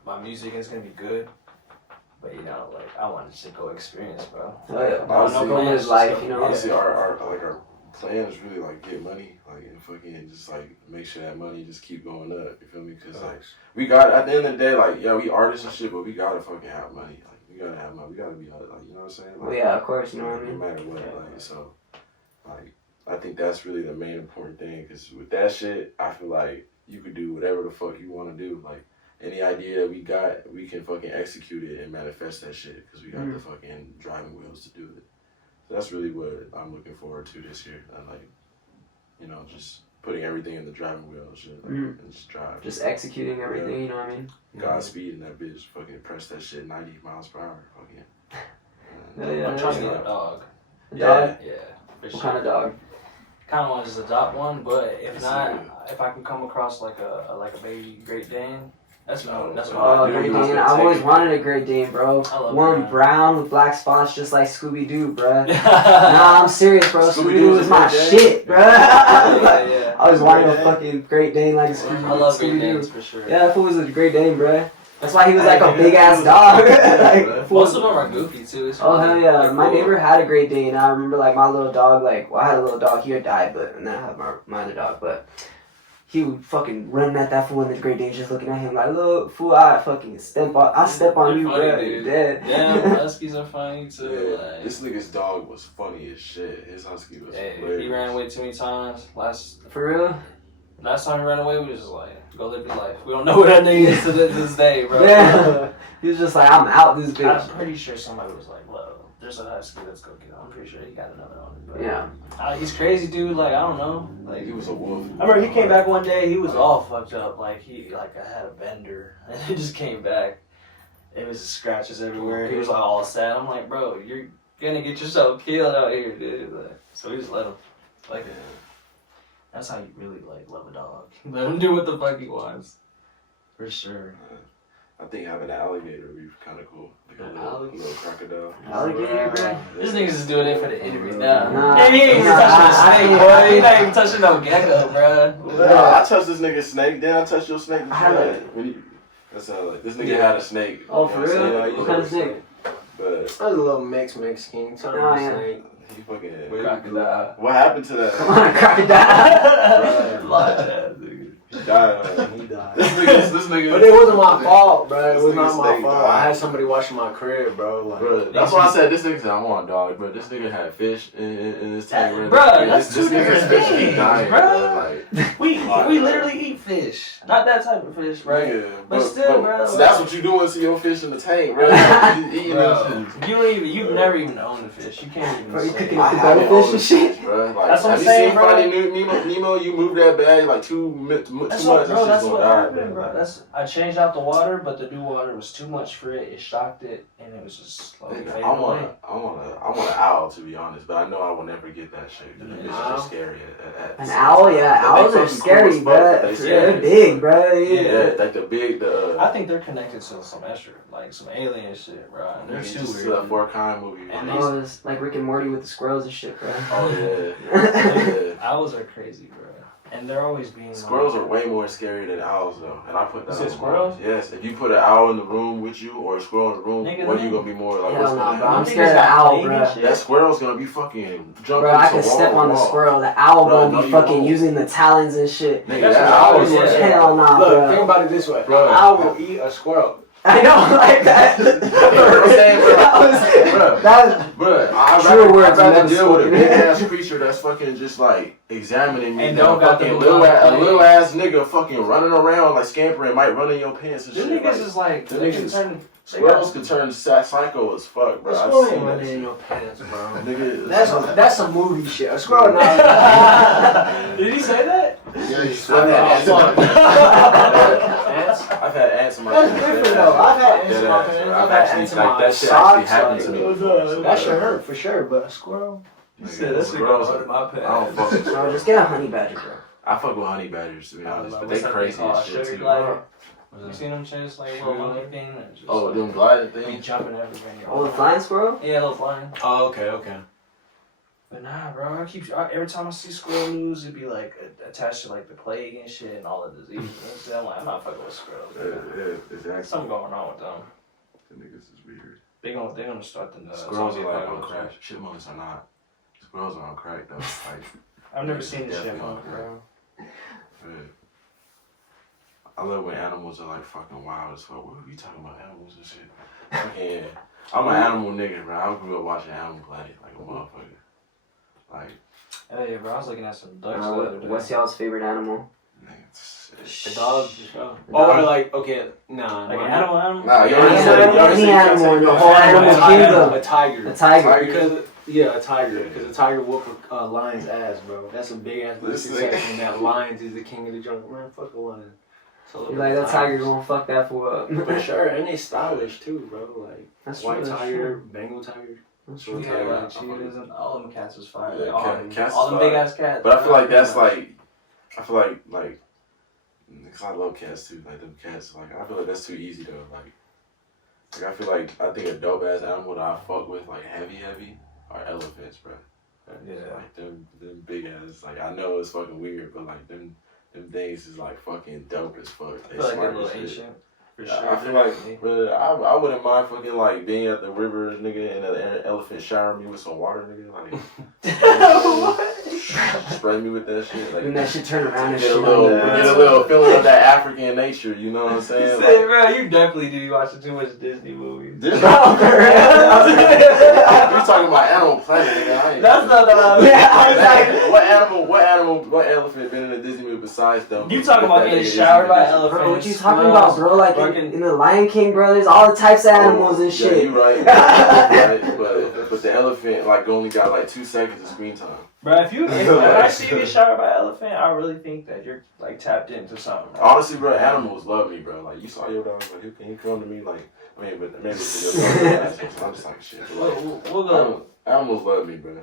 my music and it's gonna be good. But you know, like I wanted to go experience, bro. Oh yeah, Honestly, go live life. You know. Honestly, our plan is really like get money, like and fucking just like make sure that money just keep going up. You feel me? Because like we got at the end of the day, like yeah, we artists and shit, but we gotta fucking have money. Like we gotta have money. We gotta be like you know what I'm saying? Like, well, yeah, of course. You know what I no mean. matter what, like so, like I think that's really the main important thing. Because with that shit, I feel like you could do whatever the fuck you want to do. Like any idea that we got, we can fucking execute it and manifest that shit. Because we got the fucking driving wheels to do it. So that's really what I'm looking forward to this year. And like, you know, just putting everything in the driving wheel and shit. Like, and just drive. Just executing everything. Yeah. You know what I mean. Godspeed in that bitch. Fucking press that shit 90 miles per hour. Fucking. Yeah, I'm trying to get a dog. A dog? Yeah. What kind of dog? Kind of want to just adopt one, but if not, if I can come across like a baby Great Dane, that's what Oh, Great Dane. I've always wanted a Great Dane, bro. I love One it, brown with black spots just like Scooby-Doo, bro. Nah, I'm serious, bro. Scooby-Doo is my shit, bro. Yeah. I always wanted a fucking Great Dane like Scooby-Doo. I love Great Danes for sure. Yeah, that fool was a Great Dane, bro. That's why he was like a big ass dog. Like, Most of them are goofy too. It's oh hell yeah! like, My cool. neighbor had a Great Dane. I remember like my little dog. Like, well, I had a little dog. He had died, and then I had my other dog. But he would fucking run at that fool, and the Great Dane's just looking at him like, "Look, fool, I step on you, funny, bro. dude. You're dead." Yeah, huskies are funny too. Yeah, Like, this nigga's dog was funny as shit. His husky was hey, hilarious. he ran away too many times. For real? Last time he ran away, we was just like, go live your life. We don't know what that nigga is to this day, bro. Yeah. He was just like, I'm out this bitch. I'm pretty sure somebody was like, well, there's a husky, let's go get him. I'm pretty sure he got another one. But, Yeah. He's crazy, dude. Like, I don't know. Like, He was a wolf. I remember he came back one day, he was all fucked up. Like, I had a bender. And he just came back. It was scratches everywhere. He was like all sad. I'm like, bro, you're gonna get yourself killed out here, dude. Like, so we just let him. Like, that's how you really, like, love a dog. Let him do what the fuck he wants. For sure. I think having an alligator would be kind of cool. Like a little crocodile. Alligator, bro. This nigga's just doing it for the interview now. Nah. Hey, he ain't even touching a snake, boy. He not even touching no gecko, bro. I touched this nigga's snake, then I touched your snake. That's how like this nigga had a snake. Oh, for real? Like, What kind of snake? But That was a little Mexican. Oh, yeah. he fucking. Crocodile. What happened to that? Come on, crocodile. He died. He died. This nigga. But it wasn't my fault, bro. It This was nigga not my stayed fault. died. I had somebody watching my crib, bro. Like, Bro, that's why I said this nigga said I want a dog, bro. This nigga had fish in his tank. Bro, that's this two nigga's different fish keep things, dying, bro. Like, We literally eat fish. Not that type of fish, right? yeah, But still, bro. So that's what you doing to your fish in the tank, bro. You eating Bro, them shit. you've never even owned a fish. You can't even Bro, you say cooking it. up the goldfish and shit? Bro. Like, That's what I'm have saying, you seen bro. Finding Nemo? You moved that bag like 2 much, That's it's what, just bro. That's gonna what die, happened, bro. I changed out the water, but the new water was too much for it. It shocked it, and it was just slowly fading away. I want an owl, to be honest, but I know I will never get that shit. It's just scary. An owl, yeah. Owls are scary, bro. They're big, bro. Yeah, like the. I think they're connected to some extra, like some alien shit, bro. And they're too weird. That 4-kind movie. And it's like Rick and Morty with the squirrels and shit, bro. Oh yeah. Owls are crazy, bro. And they're always being. Squirrels are way more scary than owls, though. And I put that. You said squirrels? Yes. If you put an owl in the room with you or a squirrel in the room, Nigga, what are you gonna be more like? Hell no, bro. happen? I'm scared of the owl, bro. That squirrel's gonna be fucking jumping. Bro, I can step on the squirrel. The owl gonna be fucking using the talons and shit. Nigga, that owl is hell nah, Look, bro. think about it this way. Bro. An owl will eat a squirrel. I know, like that. Bro, I'd rather deal with a big ass creature that's fucking just like examining me And than don't got fucking the little ass nigga fucking running around like scampering, might run in your pants and Them shit. niggas is like, them they niggas- can turn. Squirrels could turn psycho as fuck, bro. A I've squirrel seen ain't that running in shit. your pants, bro. Nigga, That's some movie shit. A squirrel not. Did he say that? Yeah, you I've had ants in my That's different though. I've had ants in my pants. pants. I've I've had actually, ants in like, my that shit actually socks. happened to me before. That should hurt for sure, but a squirrel. You said that's Squirrels going to my pants. I don't fuck with Bro, squirrels. just get a honey badger, bro. I fuck with honey badgers, to be honest, but they crazy as shit too. You seen them shit? It's like a little monkey thing. Oh, them gliding They things? jumping everywhere. Oh, the flying squirrel? Yeah, little flying. Oh, okay. But nah, bro, every time I see squirrel news, it'd be like attached to like the plague and shit and all the diseases and shit. I'm like, I'm not fucking with squirrels. Yeah, exactly. Something going on with them. The niggas is weird. They're gonna start the Squirrels are zombie like on apocalypse. crack. Chipmunks are not. Squirrels are on crack though. Like, I've never seen this shit, Definitely. bro. yeah. I love when animals are like fucking wild as fuck. What are we talking about animals and shit? Yeah, I'm an animal nigga, bro. I grew up watching Animal Planet like a motherfucker. Like, Oh yeah, bro. I was looking at some ducks the other day. What's y'all's favorite animal? The dog. Or like, okay, nah. Like an animal? Nah, you Any animal in the whole animal kingdom. A tiger. A tiger. Because a tiger. Because a tiger whoop a lion's ass, bro. That's a big ass misconception that lions is the king of the jungle. Man, fuck a lion. So You're like, that tiger gonna fuck that fool up. For sure, and they stylish too, bro. Like That's white true, that's tiger, true. Bengal tiger. That's true. true. Yeah, like cheetahs and all them cats is fire. Yeah, Like, cats all is them fire. big ass cats. But I feel like that's like, cause I love cats too. Like them cats, like I feel like that's too easy though. Like I feel like I think a dope ass animal that I fuck with like heavy are elephants, bro. Yeah. Like them big ass. Like I know it's fucking weird, but like them things is like fucking dope as fuck. I feel like they're a little as shit. ancient. For sure. I feel like, bro, I wouldn't mind fucking like being at the river, nigga, and an elephant showering me with some water, nigga. Like, spray me with that shit. Like, And that shit turn around and get shit. a little feeling of that African nature. You know what I'm saying? Say, Like, bro, you definitely do be watching too much Disney movies. Disney? You talking about Animal Planet, nigga? I ain't. That's not that I was. Yeah, I was like, what elephant been in a Disney movie besides them? You talking about getting showered by elephants? bro, what you talking about, bro? Like in the Lion King, bro, there's all the types of animals and Yeah, shit. you right. Right. But the elephant like only got like 2 seconds of screen time. Bro, if when I see you get showered by an elephant, I really think that you're like tapped into something. Right? Honestly, bro, animals love me, bro. Like you saw your dog, like can he come to me? Like I mean, but maybe it's your dog. I'm just like shit. But, like, We'll go. Animals love me, bro.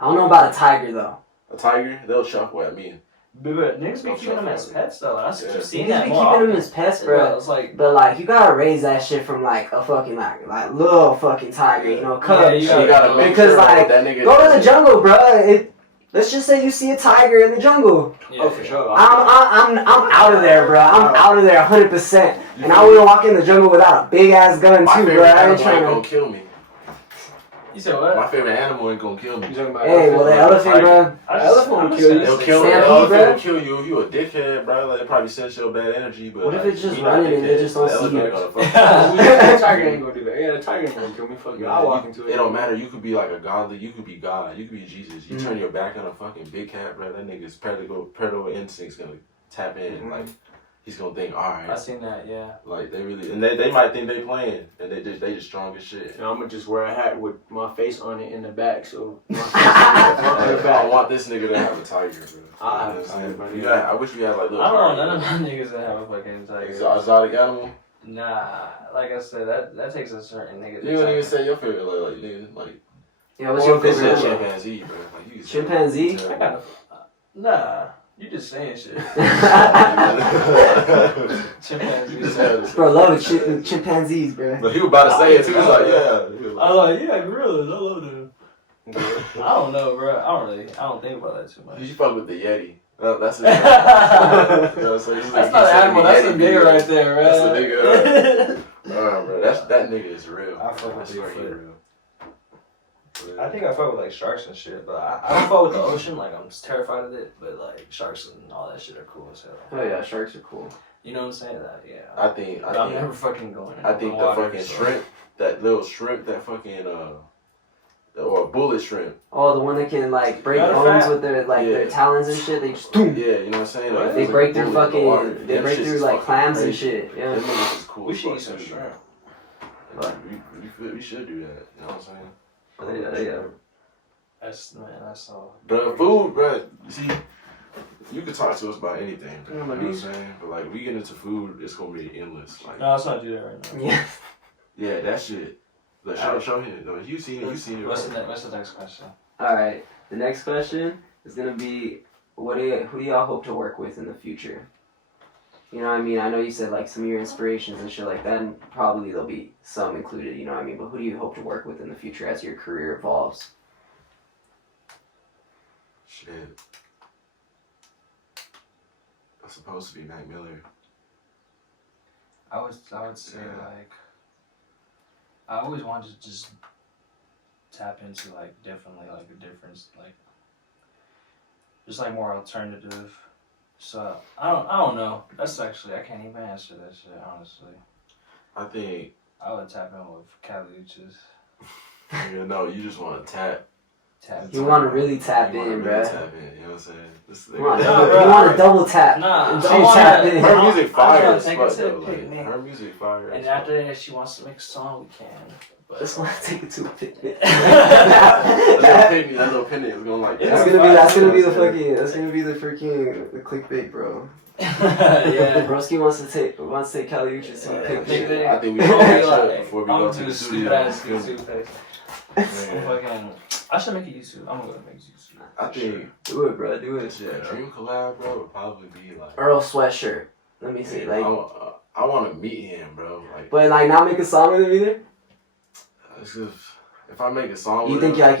I don't know about a tiger though. A tiger, they'll chuckle at me. But niggas be keeping them as pets though. And I Yeah. keep seeing Niggas that be more keeping them often. as pets, Yeah, bro. it's like, But like, you gotta raise that shit from like a fucking like little fucking tiger, you know, cub. Yeah, and you shit. gotta make Because sure like, that nigga go to the jungle, bro. Let's just say you see a tiger in the jungle. yeah, Oh, for sure. I'm out of there, bro. I'm out of there 100%. And I wouldn't walk in the jungle without a big ass gun My too, favorite bro. I ain't animal ain't trying gonna to. kill me. You said what? My favorite animal ain't gonna kill me. You talking about Hey, well, the elephant, bro. Elephant will kill you. They'll kill me. Stampede, The elephant bro. will kill you if you a dickhead, bro. Like, it probably sends your bad energy, but What if like, it's just you not running and they dickhead, just don't the see elephant you? gonna fuck The tiger ain't gonna do that. Yeah, the tiger ain't gonna kill me. Fuck you. I'll walk into it. It don't matter. You could be like a godly. You could be God. You could be Jesus. You turn your back on a fucking big cat, bro. That nigga's predator instinct's gonna tap in. Like he's gonna think, all right. I seen that, yeah. Like they really, and they might think they playing, and they just strong as shit. And I'm gonna just wear a hat with my face on it in the back, so my face in the I want this nigga to have a tiger, bro. I You know what I'm saying? buddy. You got- I wish we had like little. I don't want none of my niggas that have a fucking tiger. Exotic animal. Nah, like I said, that takes a certain nigga. You don't even say your favorite, like nigga, like. Yeah, what's your This favorite is animal? chimpanzee, bro. Like you. Chimpanzee? I gotta. Nah, you just saying shit. Chimpanzees. Bro, love chimpanzees, bro. But he was about to say it too. He was like, yeah. He was like, I like, yeah, gorillas. I love them. I don't know, bro. I don't think about that too much. you should fuck with the Yeti. That's it. You know what I'm saying? That's not an animal. That's a nigga right there, bro. That's a nigga. Bro, that nigga is real. I fuck with swear he Bigfoot. real. I think I fuck with like sharks and shit, but I don't fuck with the ocean. Like I'm just terrified of it, but like sharks and all that shit are cool as hell. Oh yeah, sharks are cool. You know what I'm saying? That yeah. I think I'm never fucking going. I think the fucking shrimp, that little shrimp, that fucking or a bullet shrimp. Oh, the one that can like break Matter of bones fact- with their like Yeah. their talons and shit. They just boom. Yeah, you know what I'm saying? Like, They it's break like a through bullet in the water. fucking. They That break shit's through just like fucking clams and crazy. shit. Yeah. Them niggas is cool. We as should fuck, eat some too. shrimp. We should do that. You know what I'm saying? Yeah. That's all. The food, bro. See, you can talk to us about anything. You know what I'm saying? But like, we get into food, it's gonna be endless. Like, No, let's not do that right now. Yeah. yeah, that shit. Like, show him. No, you seen it. What's Right? the next question? All right. The next question is gonna be, who do y'all hope to work with in the future? You know what I mean? I know you said like some of your inspirations and shit like that, and probably there'll be some included. You know what I mean? But who do you hope to work with in the future as your career evolves? Shit. That's supposed to be Mac Miller. I would say like I always wanted to just tap into like differently, like a difference, like just like more alternative. So I don't know. That's actually I can't even answer that shit honestly. I think. I would tap in with Caluchas. Yeah, no, you just want to tap. You want to really tap You wanna in, really bruh. Tap in, you know what I'm saying? This You want Nah, to double tap. Nah, And I double wanna- tap in. Her music fire I as think fuck it's a though. Like, picnic. her music fire. And as after fuck. that, if she wants to make a song, we can. But Just want to take it to a picnic. That little penny is going like Yeah. That's gonna be the clickbait, bro. yeah. Broski wants to take Caliuchis to a picnic. Shit, I think we I'm should gonna catch be up like, before we I'm go gonna to do the a studio. stupid ass YouTube face. Yeah. Fucking, I should make a YouTube. I'm gonna go make a YouTube. I think Do it, bro. Do it. yeah, dream collab, bro, would probably be like. Earl sweatshirt. Let me see. Like, I want to meet him, bro. Like, but like not make a song with him either. it's just, if I make a song, You with think him,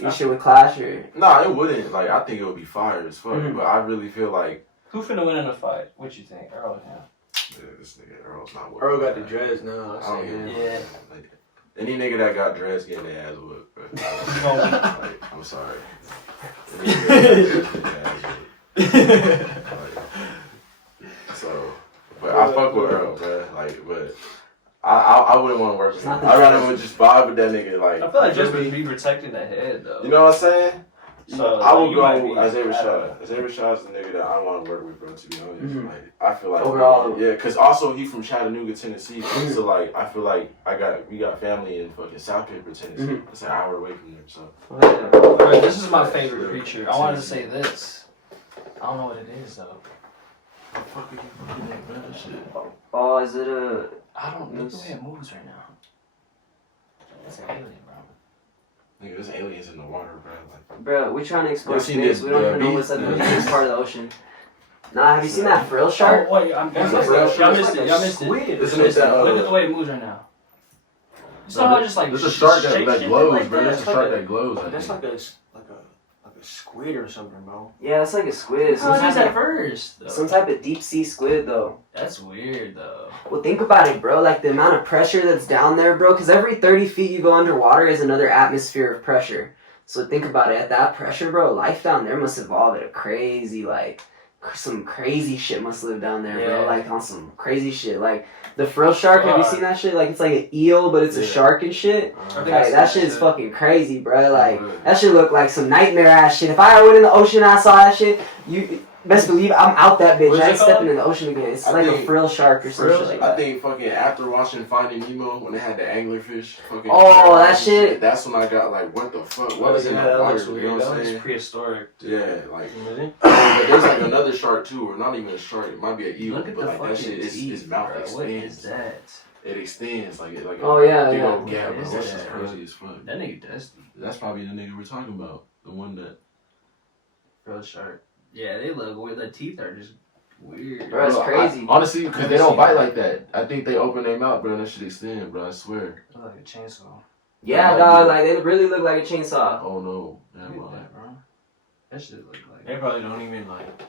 your shit would clash or? Nah, it wouldn't. Like, I think it would be fire as fuck. Mhm. But I really feel like Who finna win in a fight? What you think, Earl? Yeah. this nigga Earl's not. Earl got the that. dreads now. I don't I give see a Yeah. fuck. Like, any nigga that got dressed getting their ass whooped, bro. Like, I'm sorry. Any nigga that got their ass whooped. Like, so, but I fuck with Earl, bro. Like, but I wouldn't want to work with him. It's not the I'd rather dress. would just vibe with that nigga. Like, I feel like just be protecting the head though. you know what I'm saying? So, I would you might go be- Isaiah I don't Rashad. know. Isaiah Rashad's the nigga that I want to work with, bro. To be honest, Mhm. like I feel like Overall. yeah, cause also he from Chattanooga, Tennessee. Mhm. So like I feel like we got family in fucking South Paper, Tennessee. Mhm. It's an hour away from there, so Alright, this is my favorite creature. I wanted to say this. I don't know what it is though. fuck are you fucking at, bro? That shit. Oh, is it a? I don't know the way it moves right now. It's an alien, bro. Nigga, there's aliens in the water, bro. Like, Bro, we're trying to explore You seen space. this, We don't even know beast? what's at the deepest part of the ocean. Nah, have you seen that frill shark? Oh, wait, I'm That's missed a real it. Y'all shark. missed it. Y'all missed it. Squid. Isn't it that, Look at the way it moves right now. You saw how it just like there's a shark that shake shit glows, like bro. that? There's a shark that glows. I That's think. like a squid or something, bro. Yeah, it's like a squid. How it is at Some first, though. type of deep sea squid, though. That's weird, though. Well, think about it, bro. Like the amount of pressure that's down there, bro. Because every 30 feet you go underwater is another atmosphere of pressure. So think about it. At that pressure, bro, life down there must evolve at a crazy, like, some crazy shit must live down there, bro. Yeah. Like on some crazy shit. Like the frill shark. Have you God. seen that shit? Like it's like an eel, but it's a Yeah. shark and shit. I think I Like seen that shit is shit. fucking crazy, bro. Like Right. that shit look like some nightmare ass shit. If I ever went in the ocean and I saw that shit, best believe I'm out that bitch. What's I it ain't stepping called? in the ocean again. It's I like a think- frill shark or some shit like I that. think fucking after watching Finding Nemo when they had the anglerfish. Fucking Oh, that shit. That's when I got like, what the fuck? What is in yeah, the that water? looks You weird. know what That I'm looks saying? prehistoric. Dude. Yeah, like. Really? But there's like another shark too, or not even a shark. It might be an eel, Look at but the like that fucking shit, teeth, his mouth bro. What is expands. that? It extends like it like. Oh, a yeah, big yeah. old gap. What is Bro. That's that? just crazy as fuck. That nigga dusty. That's probably the nigga we're talking about. The one that. Real shark. Yeah, they look weird. The teeth are just weird. Bro, it's crazy. Honestly, because they don't bite like that. I think they open their mouth, bro, and that shit extend, bro. I swear. They look like a chainsaw. Yeah, dog. Like they really look like a chainsaw. Oh no. Never Look at mind. that, bro. That shit look like. They probably don't even like.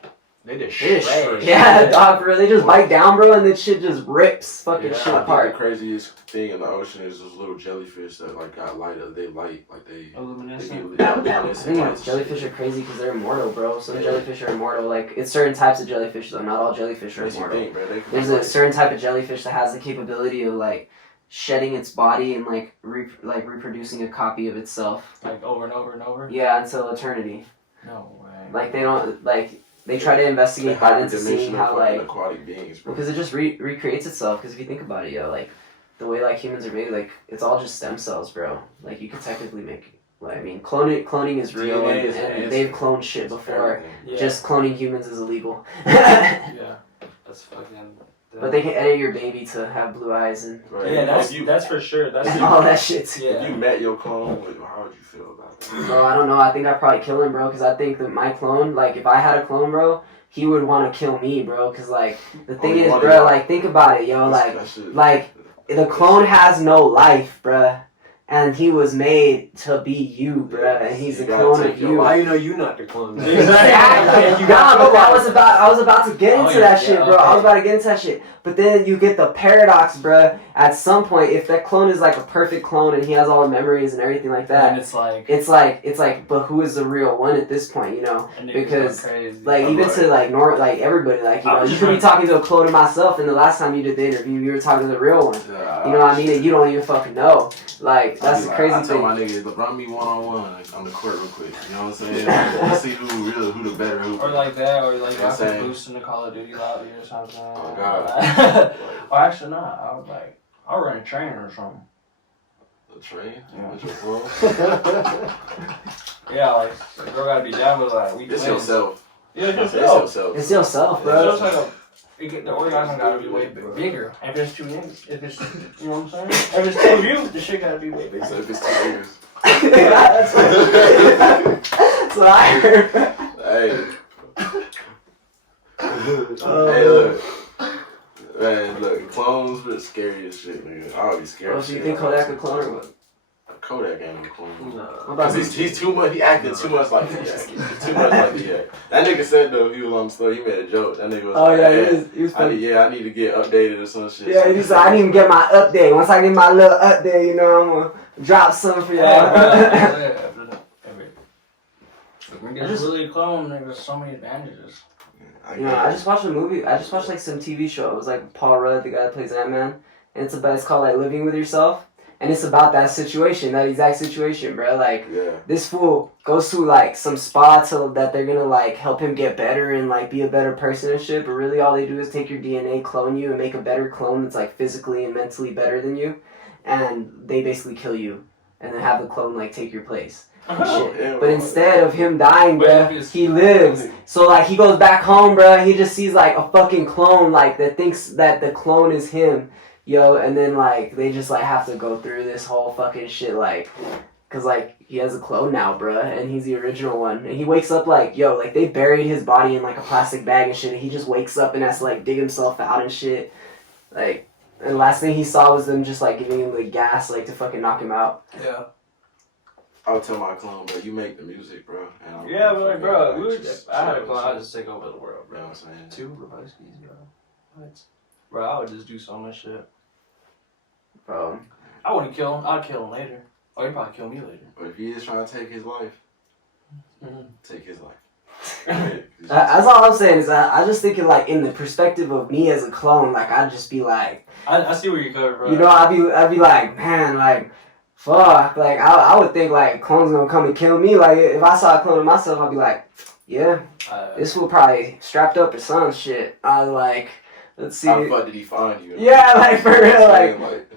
They just They just shred. yeah, dog. For real, they just bite down, bro, and this shit just rips fucking Yeah, shit I think apart. the craziest thing in the ocean is those little jellyfish that like got light. They light like they. Luminescent. I think jellyfish are crazy because they're immortal, bro. Some jellyfish are immortal. Like, it's certain types of jellyfish, though. Not all jellyfish are immortal. There's a certain type of jellyfish that has the capability of, like, shedding its body and, like, reproducing a copy of itself. Like over and over and over? Yeah, until eternity. No way. Like, they don't, like, they try to investigate that into seeing how, like, aquatic beings, bro. because it just recreates itself. Because if you think about it, yo, like, the way, like, humans are made, like, it's all just stem cells, bro. Like, you could technically make, like, I mean, cloning is real, DNA is and they've cloned shit before. Yeah. Just cloning humans is illegal. Yeah. That's fucking. But they can edit your baby to have blue eyes and Right. Yeah, If that's for sure. That's all that shit. If yeah. you met your clone, how would you feel about that? Bro, I don't know. I think I'd probably kill him, bro, because I think that my clone, like, if I had a clone, bro, he would want to kill me, bro, because, like, the thing is, bro, like, think about it, yo, like, the clone has no life, bruh. And he was made to be you, bruh, and he's a clone of you. Why you know you not the clone? Exactly. Nah, but I was about to get into that shit, bro. okay. I was about to get into that shit. But then you get the paradox, bruh. At some point, if that clone is like a perfect clone and he has all the memories and everything like that, And it's like, but who is the real one at this point, you know? and niggas Because, go crazy. like, even to, like, like, everybody, like, you I know, was you just could be talking to a clone of myself, and the last time you did the interview, you were talking to the real one. You know what I mean? And you don't even fucking know. Like, that's the crazy I tell thing. my niggas, run me one-on-one on the court real quick. You know what I'm saying? Let's see who the better hooper. Or like that, or like You know what I'm I saying? could boost in the Call of Duty lobby or something. Oh, God. Or actually not. I would like, I'll run a train or something. The train? Yeah. With your clone? Yeah, like, the girl gotta be down with like, we It's twins. yourself. Yeah, it's It's yourself. yourself. It's yourself, It's bro. just like the orgasm gotta be way bigger. If it's two niggas, if it's, you know what I'm saying? If it's two of you, the shit gotta be way bigger. So if it's 2 years. That's what I heard. Hey. Hey, look. Man, look, clones are the scariest shit, nigga. I would be scared. Oh, so you think Kodak a clone or what? Kodak ain't a clone. What about Cause he's too much. He acted too much like the Too much like the That nigga said though he was on the story. He made a joke. That nigga was Oh like, yeah, he was funny. I need to get updated or some shit. Yeah, he said I didn't even get my update. Once I get my little update, you know, I'm gonna drop something for y'all. When you get really clone, there's so many advantages. You know, I just watched a movie. I just watched like some TV show. It was like Paul Rudd, the guy that plays Ant-Man, and it's called like Living with Yourself, and it's about that situation, that exact situation, bro. Like this fool goes to like some spa that they're gonna like help him get better and like be a better person and shit. But really, all they do is take your DNA, clone you, and make a better clone that's like physically and mentally better than you, and they basically kill you, and then have the clone like take your place. Shit. But instead of him dying, bruh, he lives. So like he goes back home, bruh. He just sees like a fucking clone, like that thinks that the clone is him, yo. And then like they just like have to go through this whole fucking shit, like, cause like he has a clone now, bruh, and he's the original one. And he wakes up like, yo, like they buried his body in like a plastic bag and shit. And he just wakes up and has to like dig himself out and shit, like. And the last thing he saw was them just like giving him the gas, like to fucking knock him out. Yeah. I would tell my clone, bro, you make the music, bro. And Yeah, but like, bro, like, we were just I had a chill clone. and I shit. would just take over the world, You know bro. what I'm saying? 2 Reboskis, bro. What? Bro, I would just do so much shit. Bro. I wouldn't kill him. I'd kill him later. Or he'd probably kill me later. But if he is trying to take his life, Mhm. take his life. That's all I'm saying is I just thinking like in the perspective of me as a clone, like I'd just be like, I see where you're coming from. you know, I'd be like, man, like, fuck, like I would think like clones gonna come and kill me. Like if I saw a clone of myself, I'd be like, Yeah. This fool probably strapped up or some shit. I was like, let's see. How the fuck did he find you? Yeah, like for real, like. Like,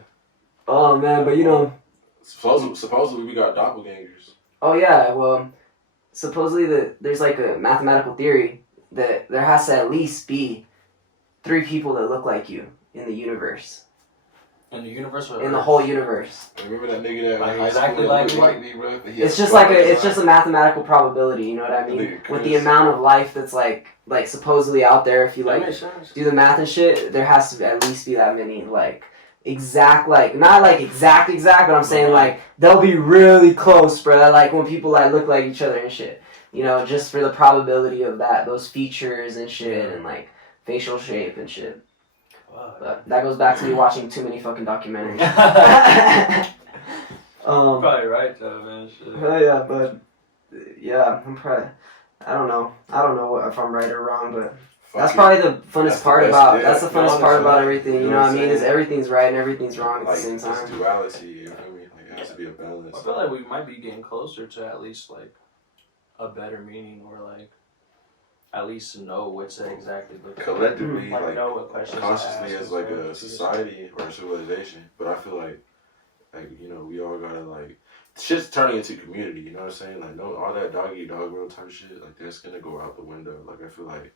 Oh man, but you know. Supposedly we got doppelgangers. Oh yeah, well, supposedly there's like a mathematical theory that there has to at least be 3 people that look like you in the universe. In the universe, or in the whole universe. Remember that nigga that Like high exactly school like that me? looked like me, bro? It's just like it's just a mathematical probability, you know what I mean? With the amount of life that's like supposedly out there, if you like do the math and shit, there has to at least be that many like exact, like not like exact, but I'm saying like they'll be really close, bro. Like when people like look like each other and shit, you know, just for the probability of that, those features and shit, and like facial shape and shit. But that goes back to me watching too many fucking documentaries. Probably right though, man. Shit. Yeah, but yeah, I'm probably. I don't know if I'm right or wrong, but that's probably the funnest part about. That's the funnest part about everything. You know what I mean? Is everything's right and everything's wrong at the same time. It's duality. You know what I mean? Like it has to be a balance. I feel like we might be getting closer to at least like a better meaning, or like at least know what to exactly look at. Collectively, like like know what questions consciously to ask as like a society or a civilization. But I feel like you know, we all gotta like shit's turning into community. You know what I'm saying? Like no, all that dog eat dog world type shit. Like that's gonna go out the window. Like I feel like.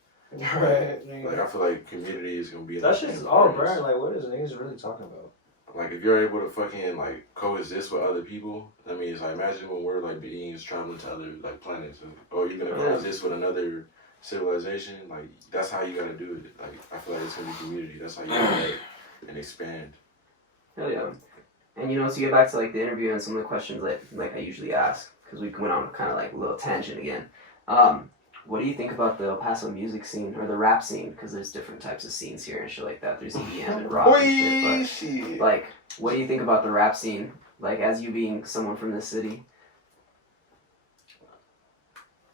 Right. Like I feel like community is gonna be. That shit's all bro. Like what is niggas really talking about? Like if you're able to fucking like coexist with other people, that means like imagine when we're like beings traveling to other like planets, and you're gonna coexist with another civilization. Like that's how you gotta do it. Like I feel like it's gonna be community. That's how you gotta and expand. Hell yeah. And you know, to get back to like the interview and some of the questions that like I usually ask, because we went on kind of like a little tangent again. What do you think about the El Paso music scene or the rap scene? Because there's different types of scenes here and shit like that. There's EDM and rock and shit. But like, what do you think about the rap scene? Like, as you being someone from this city.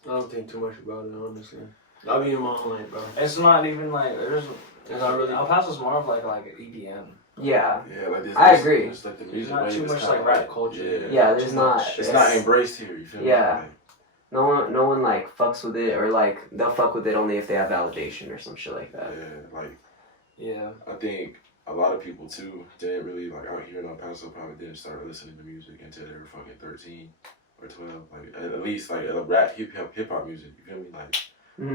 I don't think too much about it, honestly. I'll be in my own lane, bro. It's not even like there's. It's not really. El Paso's more of like EDM. Yeah. Yeah, like this. I agree. It's like the music not too much like rap culture. Yeah, there's not. It's not embraced here. You feel me? Yeah. No one like fucks with it, or like they'll fuck with it only if they have validation or some shit like that. Yeah, like. Yeah. I think a lot of people too didn't really like out here in El Paso probably didn't start listening to music until they were fucking 13 or 12. Like at least like rap hip hop music. You feel me? Like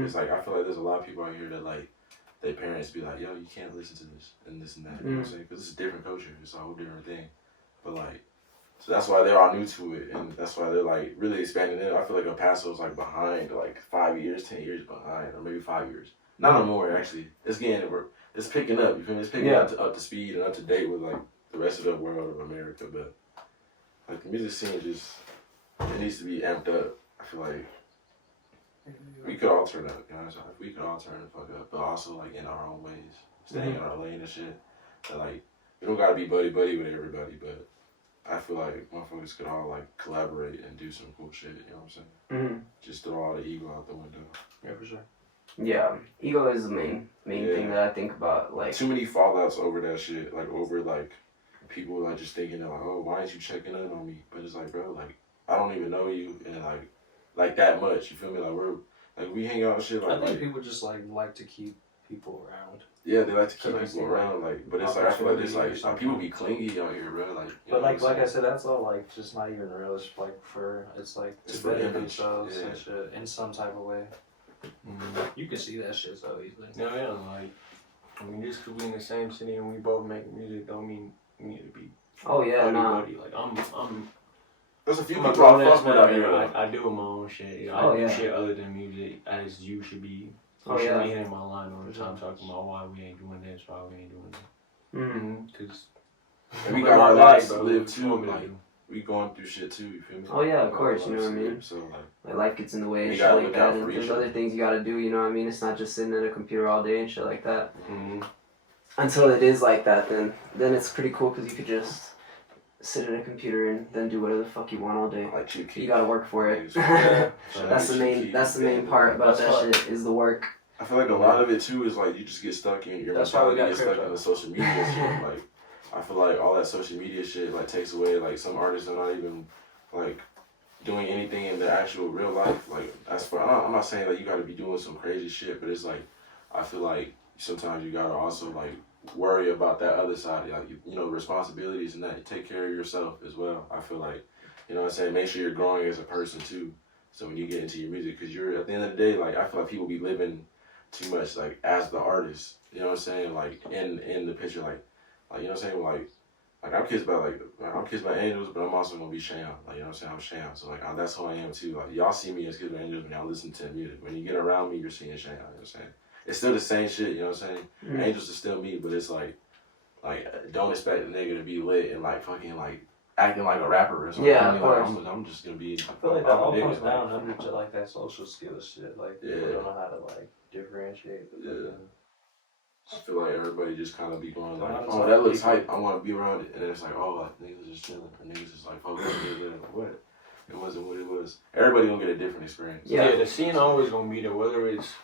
it's like I feel like there's a lot of people out here that like their parents be like, yo, you can't listen to this and this and that. You know what I'm saying? Because it's a different culture. It's a whole different thing. But like. So that's why they're all new to it, and that's why they're like really expanding it. I feel like El Paso's like behind, like 5 years, 10 years behind, or maybe 5 years. Not no more actually. It's picking up. You feel me? It's picking up to speed and up to date with like the rest of the world of America. But like the music scene just it needs to be amped up. I feel like we could all turn up. You know what I'm saying? We could all turn the fuck up, but also like in our own ways, staying in our lane and shit. But like we don't gotta be buddy with everybody, but. I feel like motherfuckers could all like collaborate and do some cool shit, you know what I'm saying? Just throw all the ego out the window. Yeah, for sure. Yeah, ego is the main thing that I think about. Like too many fallouts over that shit, like over like people like just thinking like, oh, why aren't you checking in on me? But it's like, bro, like I don't even know you and like that much. You feel me? Like we're like we hang out and shit. Like I think people just like to keep people around. Yeah, they like to keep people around, like, but it's like I feel like there's like people be clingy out here, bro. Like, but like I said, that's all like just not even real. It's like it's like to better themselves and shit in some type of way. You can see that shit so easily. No, yeah, like I mean, just because we in the same city and we both make music, don't mean we need to be. Oh yeah, buddy. Like I'm. There's a few people I fuck with out here. I do my own shit. I do shit other than music. As you should be. You should be hitting my line all the time talking about why we ain't doing this, why we ain't doing that. Because we got our lives to live too. Like we going through shit too. You feel me? Oh yeah, of course. You know what I mean. So like life gets in the way and shit like that. And there's other things you gotta do. You know what I mean? It's not just sitting at a computer all day and shit like that. Until it is like that, then it's pretty cool because you could just sit at a computer and then do whatever the fuck you want all day. You gotta work for it. That's the main part about that shit is the work. I feel like a lot of it too is like you just get stuck in your mentality, get stuck in the social media shit. Like I feel like all that social media shit like takes away like some artists are not even like doing anything in the actual real life. Like, I'm not saying like you got to be doing some crazy shit, but it's like I feel like sometimes you gotta also like worry about that other side, like you know, responsibilities and that. Take care of yourself as well. I feel like, you know what I'm saying, make sure you're growing as a person too. So when you get into your music, because you're at the end of the day, like I feel like people be living too much like as the artist. You know what I'm saying? Like in the picture, like you know what I'm saying? Like I'm Kissedbyangels, but I'm also gonna be Sham. Like, you know what I'm saying? I'm Sham. So like that's who I am too. Like y'all see me as Kissedbyangels when y'all listen to the music. When you get around me, you're seeing Sham. You know what I'm saying? It's still the same shit. You know what I'm saying? Mm-hmm. Angels is still me, but it's like don't expect a nigga to be lit and like fucking like acting like a rapper or something. Yeah, I mean, of course. Like, I'm just gonna be. I feel like that all comes down under to like that social skills shit. Like people don't know how to like differentiate. Yeah. I feel like everybody just kind of be going like, Honestly, oh, that looks hype, I want to be around it. And then it's like, oh, like, niggas just chilling. And niggas just like, focus on it. Like, what? It wasn't what it was. Everybody gonna get a different experience. Yeah, the scene always gonna be there, whether it's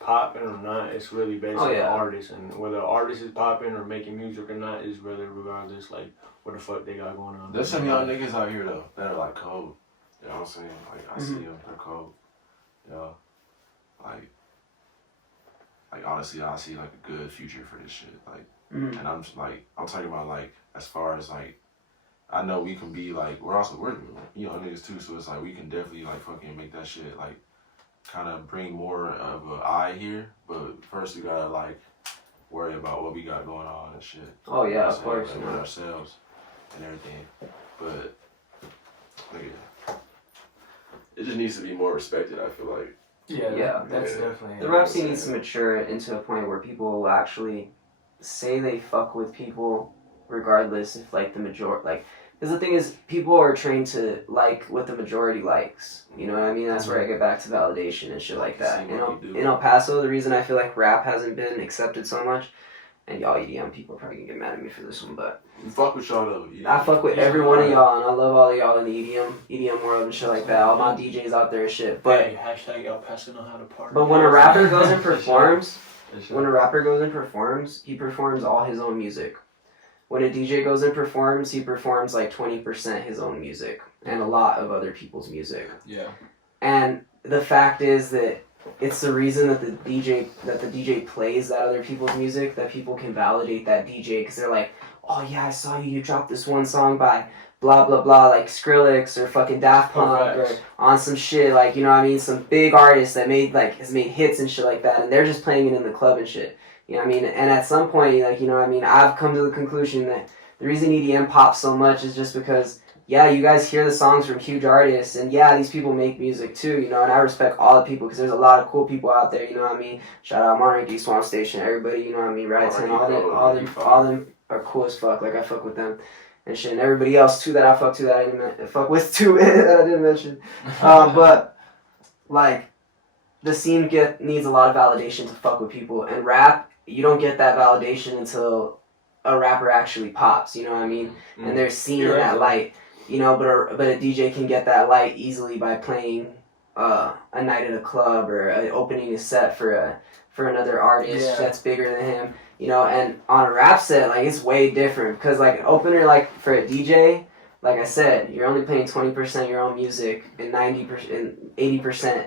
popping or not. It's really based on the artist, and whether the artist is popping or making music or not is really regardless. Like what the fuck they got going on. There's some young niggas out here though that are like cold. You know what I'm saying? Like I see them, they're cold. You know, like honestly, I see like a good future for this shit. Like, and I'm just like, I'm talking about like as far as like. I know we can be like, we're you know, niggas too, so it's like we can definitely like fucking make that shit like kind of bring more of an eye here, but first we gotta like worry about what we got going on and shit. Oh yeah, of course. Like, with ourselves and everything, but like, it just needs to be more respected, I feel like. Yeah, that's definitely. The rap scene needs to mature into a point where people will actually say they fuck with people regardless if like the majority, like, because the thing is, people are trained to like what the majority likes, you know what I mean? That's where I get back to validation and shit like that. In El Paso, the reason I feel like rap hasn't been accepted so much, and y'all EDM people are probably gonna get mad at me for this one, but fuck with y'all though. I fuck with every one of y'all, and I love all of y'all in the EDM world and shit like that. All my DJs out there and shit, but hey, hashtag El Paso know how to party. But when a rapper goes and performs, he performs all his own music. When a DJ goes and performs, he performs like 20% his own music and a lot of other people's music. Yeah. And the fact is that it's the reason that the DJ plays that other people's music, that people can validate that DJ, because they're like, oh yeah, I saw you dropped this one song by blah blah blah, like Skrillex or fucking Daft Punk or on some shit, like, you know what I mean, some big artist that has made hits and shit like that, and they're just playing it in the club and shit. You know what I mean? And at some point, like, you know what I mean, I've come to the conclusion that the reason EDM pops so much is just because, yeah, you guys hear the songs from huge artists, and yeah, these people make music too, you know, and I respect all the people, because there's a lot of cool people out there, you know what I mean? Shout out Monarchy, Swamp Station, everybody, you know what I mean, right? And all them are cool as fuck, like, I fuck with them and shit, and everybody else too that I fuck to that I didn't fuck with too, that I didn't mention. But, like, the scene needs a lot of validation to fuck with people, and rap, you don't get that validation until a rapper actually pops, you know what I mean? And they're seen in that light, you know, but a DJ can get that light easily by playing a night at a club or opening a set for another artist that's bigger than him, you know, and on a rap set, like, it's way different, because, like, an opener, like, for a DJ, like I said, you're only playing 20% your own music and 80%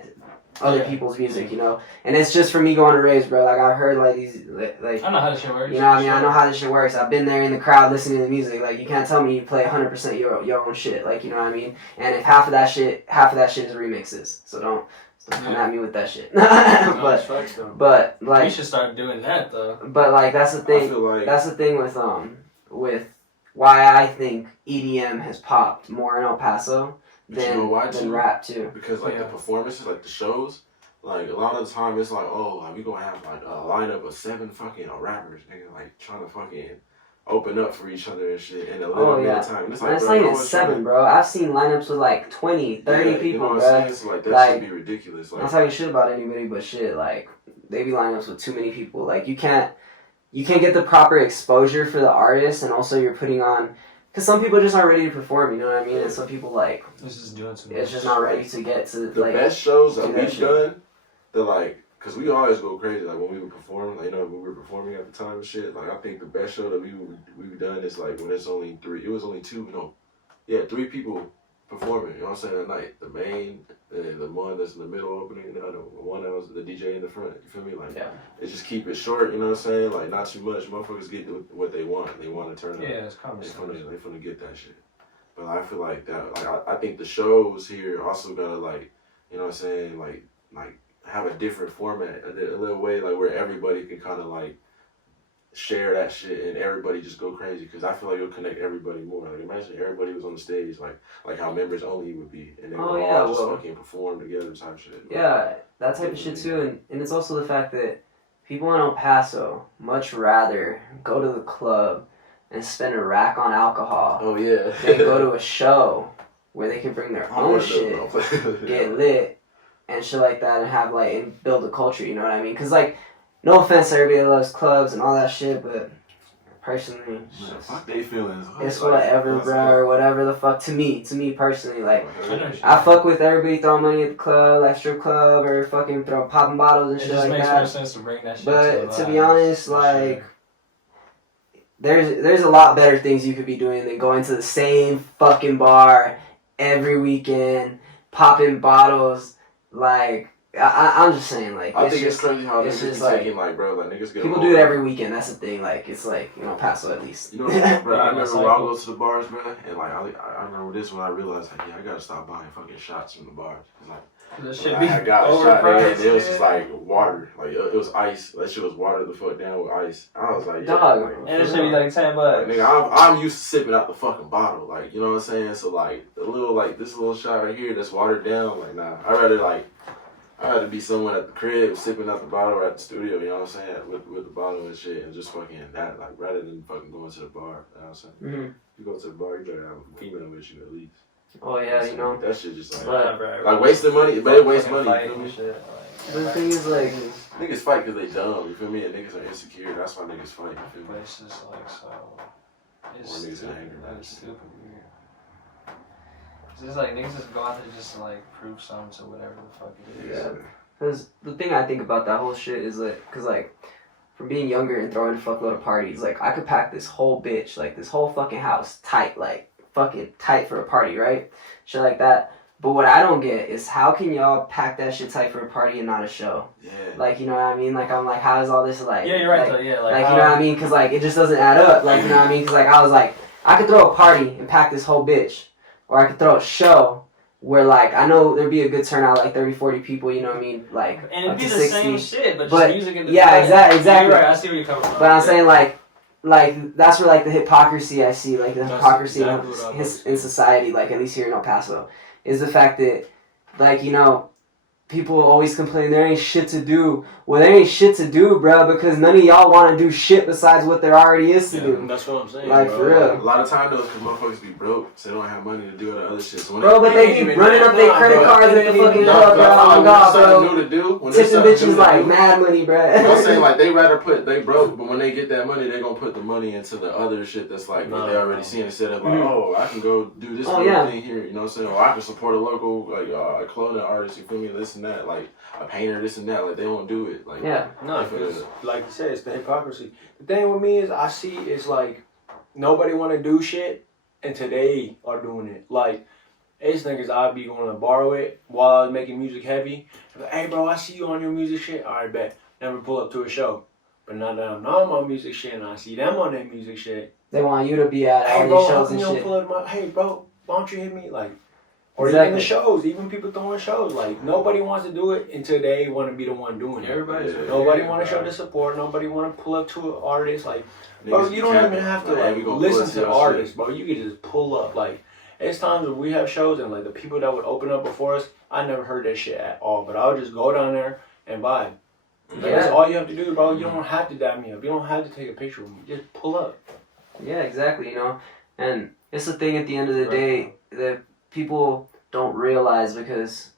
other people's music, you know, and it's just for me going to raves, bro. Like, I heard like these, like I know how this shit works. You know what I mean? I know how this shit works. I've been there in the crowd listening to the music. Like, you can't tell me you play 100% your own shit. Like, you know what I mean? And if half of that shit is remixes, so don't come at me with that shit. but like, we should start doing that though. But like, that's the thing. That's the thing with why I think EDM has popped more in El Paso than rap too. Because like the performances, like the shows, like a lot of the time it's like, oh, like, we gonna have like a lineup of 7 fucking rappers, nigga, like trying to fucking open up for each other and shit in a little bit of time. And it's like, that's not even 7, bro. I've seen lineups with like 20, 30 people, you know what I'm saying? It's like, that should be ridiculous. Like, I'm not talking shit about anybody, but shit, like, they be lineups with too many people. Like, you can't get the proper exposure for the artist, and also you're putting on, because some people just aren't ready to perform, you know what I mean? And some people, like, it's just not ready to get to, the best shows that we've done, they're like, because we always go crazy, like, when we would perform, like, you know, when we were performing at the time and shit, like, I think the best show that we've done is, like, when it's only 3, it was only 2, 3 people performing. You know what I'm saying? That night, the main and the one that's in the middle opening, and the other one that was the DJ in the front. You feel me? Like, it just keep it short. You know what I'm saying? Like, not too much. Motherfuckers get what they want. They want to turn up. Yeah, it's conversation. They finna get that shit. But I feel like that. Like, I think the shows here also gotta like, you know what I'm saying? Like have a different format, a little way like where everybody can kind of like share that shit and everybody just go crazy, because I feel like it'll connect everybody more. Like, imagine everybody was on the stage like how members only would be, and they would all just fucking perform together type shit. Yeah, that type of shit too, and it's also the fact that people in El Paso much rather go to the club and spend a rack on alcohol. Oh yeah. than go to a show where they can bring their own shit, get lit, and shit like that, and have like and build a culture. You know what I mean? Because like, no offense to everybody that loves clubs and all that shit, but personally, fuck they feelings. It's like, whatever, bro, or whatever the fuck. To me personally, like, I fuck with everybody throwing money at the club, like strip club, or fucking popping bottles and shit like that. It just makes more sense to bring that shit. But to be honest, like, there's a lot better things you could be doing than going to the same fucking bar every weekend, popping bottles, like. I'm just saying, like, I think it's crazy how niggas be taking, like, bro, like, niggas get people do it every weekend. That's the thing. Like, it's like, you know, Paso at least. You know, bro, I remember when I go to the bars, bro, and like, I remember this when I realized, like, yeah, I gotta stop buying fucking shots from the bars. It's like, I got a shot there, and it was just like water, like it was ice. That shit was watered the fuck down with ice. I was like, dog, like, and it should be like $10. Like, nigga, I'm used to sipping out the fucking bottle, like, you know what I'm saying? So like, a little like this little shot right here that's watered down, like, nah, I'd rather be someone at the crib sipping out the bottle or at the studio, you know what I'm saying, with the bottle and shit, and just fucking that, like, rather than fucking going to the bar. You know what I'm saying? Mm-hmm. If you go to the bar, you better have a female with you at least. Oh yeah, you know. That shit just like wasting money, but it wastes money. You feel me? But the thing is, like, niggas fight because they dumb. You feel me? And niggas are insecure. That's why niggas fight. You feel me? It's just like so. It's stupid. It's stupid weird. It's like niggas just go out there just to like prove something to whatever the fuck it is. Yeah. Because the thing I think about that whole shit is like, because like, from being younger and throwing a fuckload of parties, like, I could pack this whole bitch, like, this whole fucking house tight, like, fucking tight for a party, right? Shit like that. But what I don't get is how can y'all pack that shit tight for a party and not a show? Yeah. Like, you know what I mean? Like, I'm like, how is all this, like... Yeah, you're right, like, though, yeah. Like, you know what I mean? Because, like, it just doesn't add up. Like, you know what I mean? Because, like, I was like, I could throw a party and pack this whole bitch. Or I could throw a show where, like, I know there'd be a good turnout, like 30, 40 people, you know what I mean? Like, and it'd be the 60. Same shit, but just music in the exactly. You're right, I see where you're coming from. But I'm saying, like, that's where, like, the hypocrisy I see, like, the hypocrisy in society, like, at least here in El Paso, is the fact that, like, you know, people always complain there ain't shit to do. Well, there ain't shit to do, bro, because none of y'all want to do shit besides what there already is to do. That's what I'm saying, like, bro. For real. A lot of times, though, because motherfuckers be broke, so they don't have money to do all the other shit. So when bro, but they be running up their credit cards at the fucking club, bro. Oh, God, bro. Tipping bitches like mad money, bro. I'm saying, like, they rather they broke, but when they get that money, they gonna put the money into the other shit that's like, they already seen instead of, like, oh, I can go do this thing here, you know what I'm saying? Or I can support a local, like, a clothing artist, you feel me, this and that, like, a painter, this and that, like, they don't do it. Like, no, because, like you said, it's the hypocrisy. The thing with me is, I see it's like, nobody want to do shit until they are doing it. Like, it's niggas I'd be going to borrow it while I was making music heavy. Like, hey, bro, I see you on your music shit. All right, bet. Never pull up to a show. But now that I'm on my music shit and I see them on their music shit. They want you to be at all these shows and shit. Pull up hey, bro, why don't you hit me? Like, or even the shows, even people throwing shows. Like, nobody wants to do it until they want to be the one doing it. Nobody want to show the support. Nobody want to pull up to an artist. Like, bro, you don't even have to like listen to the artist, bro. You can just pull up. Like, it's times when we have shows and like the people that would open up before us, I never heard that shit at all. But I would just go down there and vibe. Like, that's all you have to do, bro. You don't have to dab me up. You don't have to take a picture with me. Just pull up. Yeah, exactly. You know, and it's the thing at the end of the day that people don't realize, because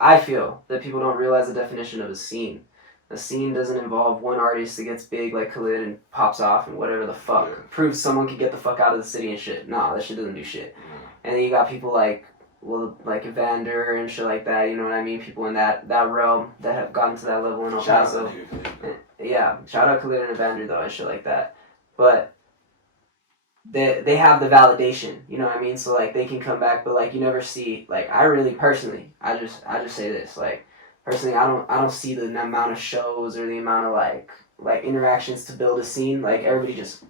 I feel that people don't realize the definition of a scene. A scene doesn't involve one artist that gets big like Khalid and pops off and whatever the fuck. Proves someone could get the fuck out of the city and shit. Nah, that shit doesn't do shit. And then you got people like, like Evander and shit like that, you know what I mean? People in that realm that have gotten to that level in El Paso. Yeah, shout out Khalid and Evander though and shit like that. But they have the validation, you know what I mean? So like they can come back, but like you never see like I really personally, I just say this like personally I don't see the amount of shows or the amount of like interactions to build a scene. Like everybody just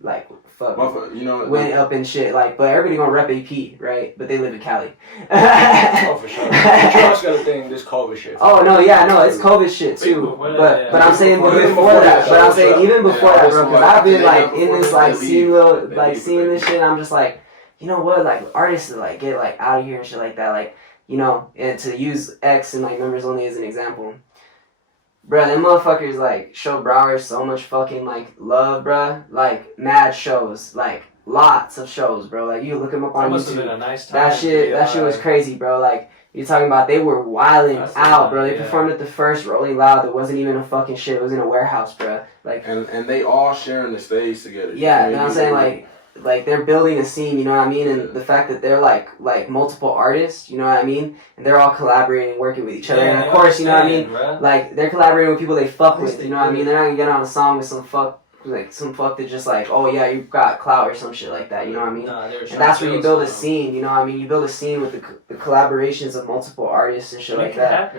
like fuck you know, went up and shit. Like, but everybody gonna rep AP, right? But they live in Cali. Oh, for sure. But you also got to think this COVID shit. Oh no, yeah, no, it's COVID shit too. But I'm saying before that. But I'm saying even before that, bro, because I've been like in this like seeing this shit. And I'm just like, you know what? Like artists like get like out of here and shit like that. Like, you know, and to use X and like members only as an example. Bruh, them motherfuckers, like, show Broward so much fucking, like, love, bruh. Like, mad shows. Like, lots of shows, bro. Like, you look them up on That must YouTube. have been a nice time. That shit was crazy, bro. Like, you're talking about they were wilding out, bro. They performed at the first Rolling Loud. There wasn't even a fucking shit. It was in a warehouse, bro. Like, and they all sharing the stage together. Yeah, you know what I'm saying? Like they're building a scene, you know what I mean? And the fact that they're like multiple artists, you know what I mean? And they're all collaborating and working with each other. And of course, you know what I mean? Bro. Like they're collaborating with people they fuck with, you know what I mean? They're not gonna get on a song with some fuck that just like, oh yeah, you got clout or some shit like that, you know what I mean? And that's where you build a scene, you know what I mean? You build a scene with the collaborations of multiple artists and shit like that.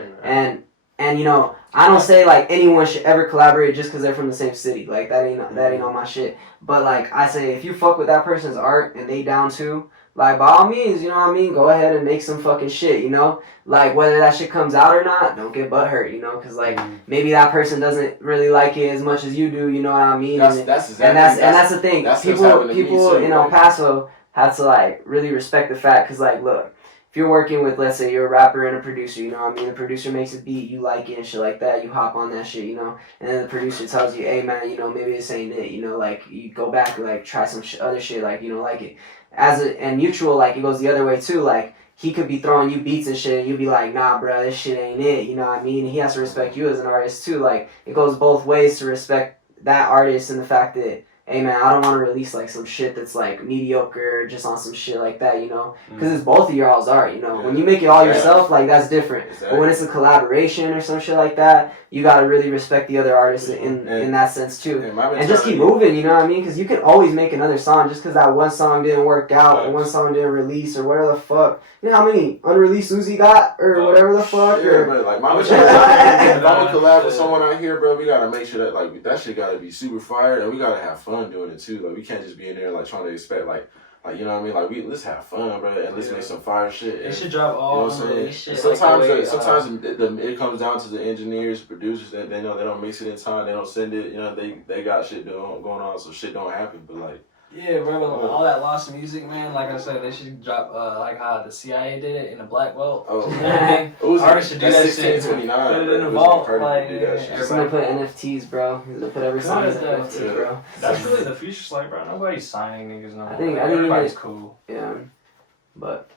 And you know, I don't say like anyone should ever collaborate just because they're from the same city. Like that ain't all my shit. But like I say, if you fuck with that person's art and they down too, like by all means, you know what I mean. Go ahead and make some fucking shit. You know, like whether that shit comes out or not, don't get butthurt. You know, because like maybe that person doesn't really like it as much as you do. You know what I mean? That's the thing. People in El Paso have to like really respect the fact, because like look. If you're working with, let's say, you're a rapper and a producer, you know what I mean? The producer makes a beat, you like it and shit like that, you hop on that shit, you know? And then the producer tells you, hey, man, you know, maybe this ain't it, you know? Like, you go back and, like, try some other shit, like, you know, like it. And mutual, like, it goes the other way, too. Like, he could be throwing you beats and shit, and you'd be like, nah, bro, this shit ain't it, you know what I mean? And he has to respect you as an artist, too. Like, it goes both ways to respect that artist and the fact that, hey man, I don't want to release like some shit that's like mediocre just on some shit like that, you know? Because it's both of y'all's art, you know? Yeah. When you make it all yourself, like that's different. Exactly. But when it's a collaboration or some shit like that, you gotta really respect the other artists in that sense too. And just keep moving, you know what I mean? Because you can always make another song just because that one song didn't work out or one song didn't release or whatever the fuck. You know how many unreleased Uzi got or whatever the fuck? Yeah, but like my if I'm gonna collab with someone out here, bro, we gotta make sure that like that shit gotta be super fire and we gotta have fun doing it too. Like we can't just be in there like trying to expect like you know what I mean? Like let's have fun, bro, and let's make some fire shit. It should drop all the shit. Sometimes it comes down to the engineers, producers, that they know they don't mix it in time, they don't send it. You know they got shit going on, so shit don't happen. But like. Yeah, bro, all that lost music, man. Like I said, they should drop like how the CIA did it in the Black Belt. Oh, man. Artists should do that shit. 1629. Put it in the vault. Like, he's gonna put NFTs, bro. He's gonna put every song as NFT, bro. That's really the future, like, bro. Nobody's signing niggas no more. I think everybody's cool. Yeah, but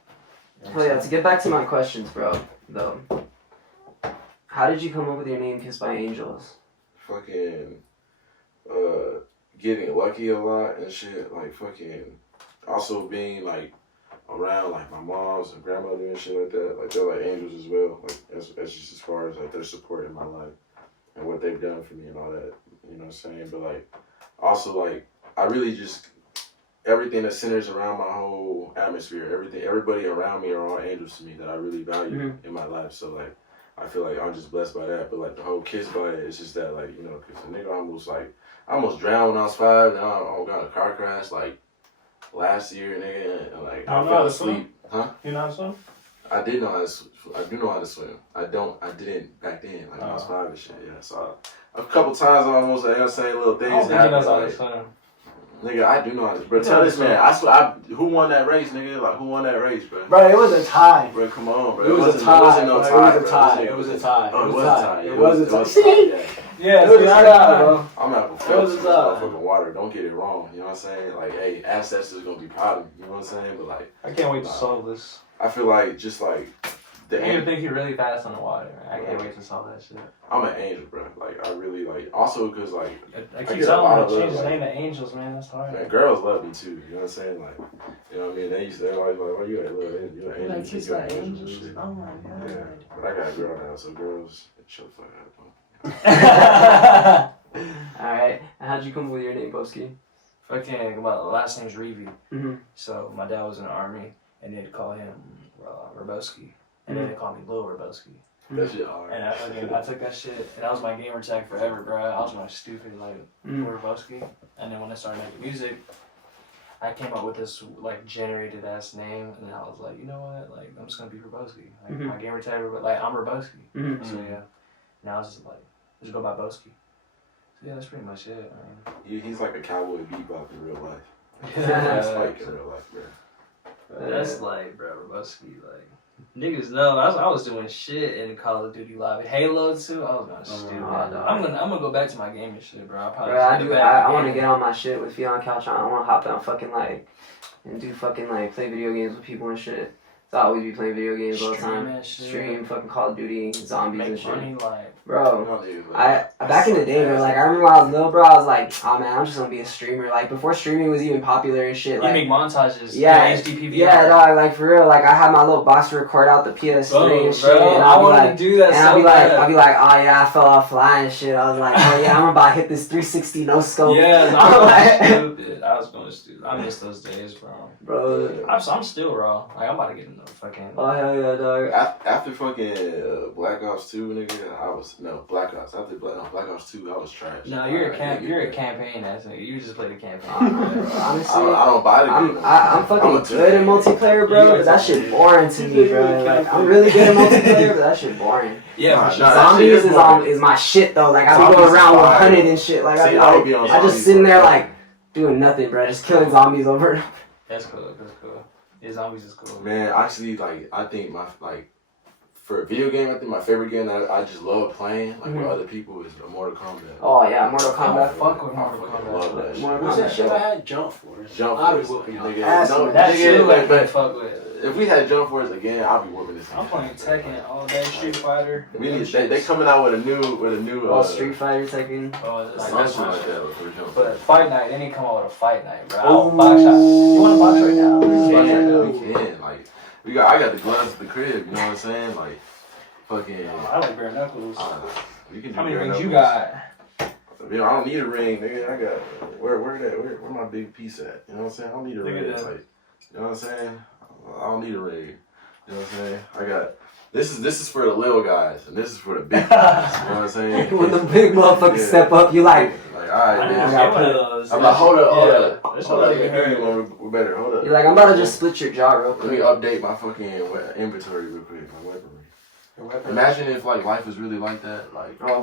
to get back to my questions, bro. Though, how did you come up with your name, Kissed by Angels? Fucking, getting lucky a lot and shit, like fucking also being like around like my mom's and grandmother and shit like that, like they're like angels as well, like as just as far as like their support in my life and what they've done for me and all that, you know what I'm saying? But like also like I really just everything that centers around my whole atmosphere, everybody around me are all angels to me that I really value in my life. So like I feel like I'm just blessed by that. But like the whole Kissed by it, it's just that like, you know, because the nigga I almost drowned when I was 5. Now I got in a car crash like last year, nigga, and like I fell asleep. Huh? You know how to swim? I did know how to swim. I do know how to swim. I didn't back then, like when I was 5 and shit. Yeah, so a couple times I almost like I say little things happened. Like, nigga, I do know how to. Bro, tell this man. Who won that race, nigga? Like, who won that race, bro? Bro, it was a tie. Bro, come on, bro. It was a tie. It wasn't no tie. It was a tie. It was a tie. Oh, it was a tie. It was a tie. Yeah, it was a tie, bro. I'm not gonna fill motherfucking water. Don't get it wrong. You know what I'm saying? Like, hey, ancestors gonna be proud of me. You know what I'm saying? But like, I can't wait to solve this. I feel like just like. I even think you're really fast on the water. I can't wait to solve that shit. I'm an angel, bro. Like, I really, like, also because, like, I keep telling them to change his name to Angels, man. That's hard. Man, girls love me, too. You know what I'm saying? Like, you know what I mean? They're always like, where you at? Look, you're an angel. Like, like angels and shit. Oh, my God. Yeah. But I got a girl now, so girls, shut the fuck up. Alright. How'd you come up with your name, Boski? Fucking, my last name's Reeve. Mm-hmm. So my dad was in the army, and they'd call him Reboski, and then they called me Lil Reboski. That shit hard. And I took that shit, and that was my gamer tag forever, bro. I was my stupid like Lil Reboski, and then when I started making music, I came up with this like generated ass name, and I was like, you know what, like I'm just gonna be Reboski. Like my gamer tag, like I'm Reboski. So yeah, now it's just like just go by Boski. So yeah, that's pretty much it. He's like a cowboy bebop in real life. That's like in real life, bro. That's like, bro, Reboski, like. Niggas know I was doing shit in Call of Duty Live. Halo too, I was going stupid. I'm gonna go back to my gaming shit, bro. I want to get on my shit with Feetondacouch. I want to hop down fucking like and do fucking like play video games with people and shit. So I always be playing video games all the time. Stream fucking Call of Duty, zombies and shit. Money, like, bro, I back in the day, bro, like I remember when I was little, bro, I was like, oh man, I'm just gonna be a streamer. Like before streaming was even popular and shit. Like you make montages, yeah, HDPV. Yeah, dog, like for real. Like I had my little box to record out the PS3 and shit. Bro, and I wanted to do that. And I'll be like, oh yeah, I fell off fly and shit. I was like, oh yeah, I'm about to hit this 360 no scope. Yeah, I was stupid. I was going stupid. I miss those days, bro. I'm still raw. Like I'm about to get in the fucking. Oh hell yeah, dog. After fucking Black Ops 2, nigga, Black Ops. After Black Ops 2, I was trash. No, you're a campaign ass nigga. You just play the campaign. Honestly, I don't buy the game. I'm fucking good in multiplayer, bro. But that shit boring to me, bro. Like I'm really good in multiplayer, but that shit boring. Yeah, zombies is my shit though. Like I be going around with hunted and shit. Like I just sitting there like doing nothing, bro. Just killing zombies over and over. That's cool. Yeah, zombies is cool. Man, actually, I think for a video game, I think my favorite game that I just love playing, with other people, is Mortal Kombat. Oh yeah, Mortal Kombat. Fuck with Mortal Kombat. Love that shit. What's that shit I had? Jump Force. I'll be whooping y'all. That shit like fuck with. If we had Jump Force again, I'll be whooping this. I'm playing Tekken all day, Street Fighter. They coming out with a new Street Fighter Tekken. something like that. But Fight Night, they need to come out with a Fight Night, bro. Box shot. You want to box right now? We can. I got the gloves at the crib. You know what I'm saying? Like, fucking. I like bare knuckles. We can do How many bare rings knuckles. you got? I don't need a ring, nigga. I got where my big piece at? You know what I'm saying? I don't need a ring. Like, you know what I'm saying? I don't need a ring. You know what I'm saying? I got this is for the little guys and this is for the big guys. You know what I'm saying? When the big motherfuckers step up, you like all right, man. I'm like, hold up. We better hold up. you're like I'm about to just split your jaw real quick. Let me update my fucking inventory real quick. My weaponry. Imagine if like life was really like that. Like bro.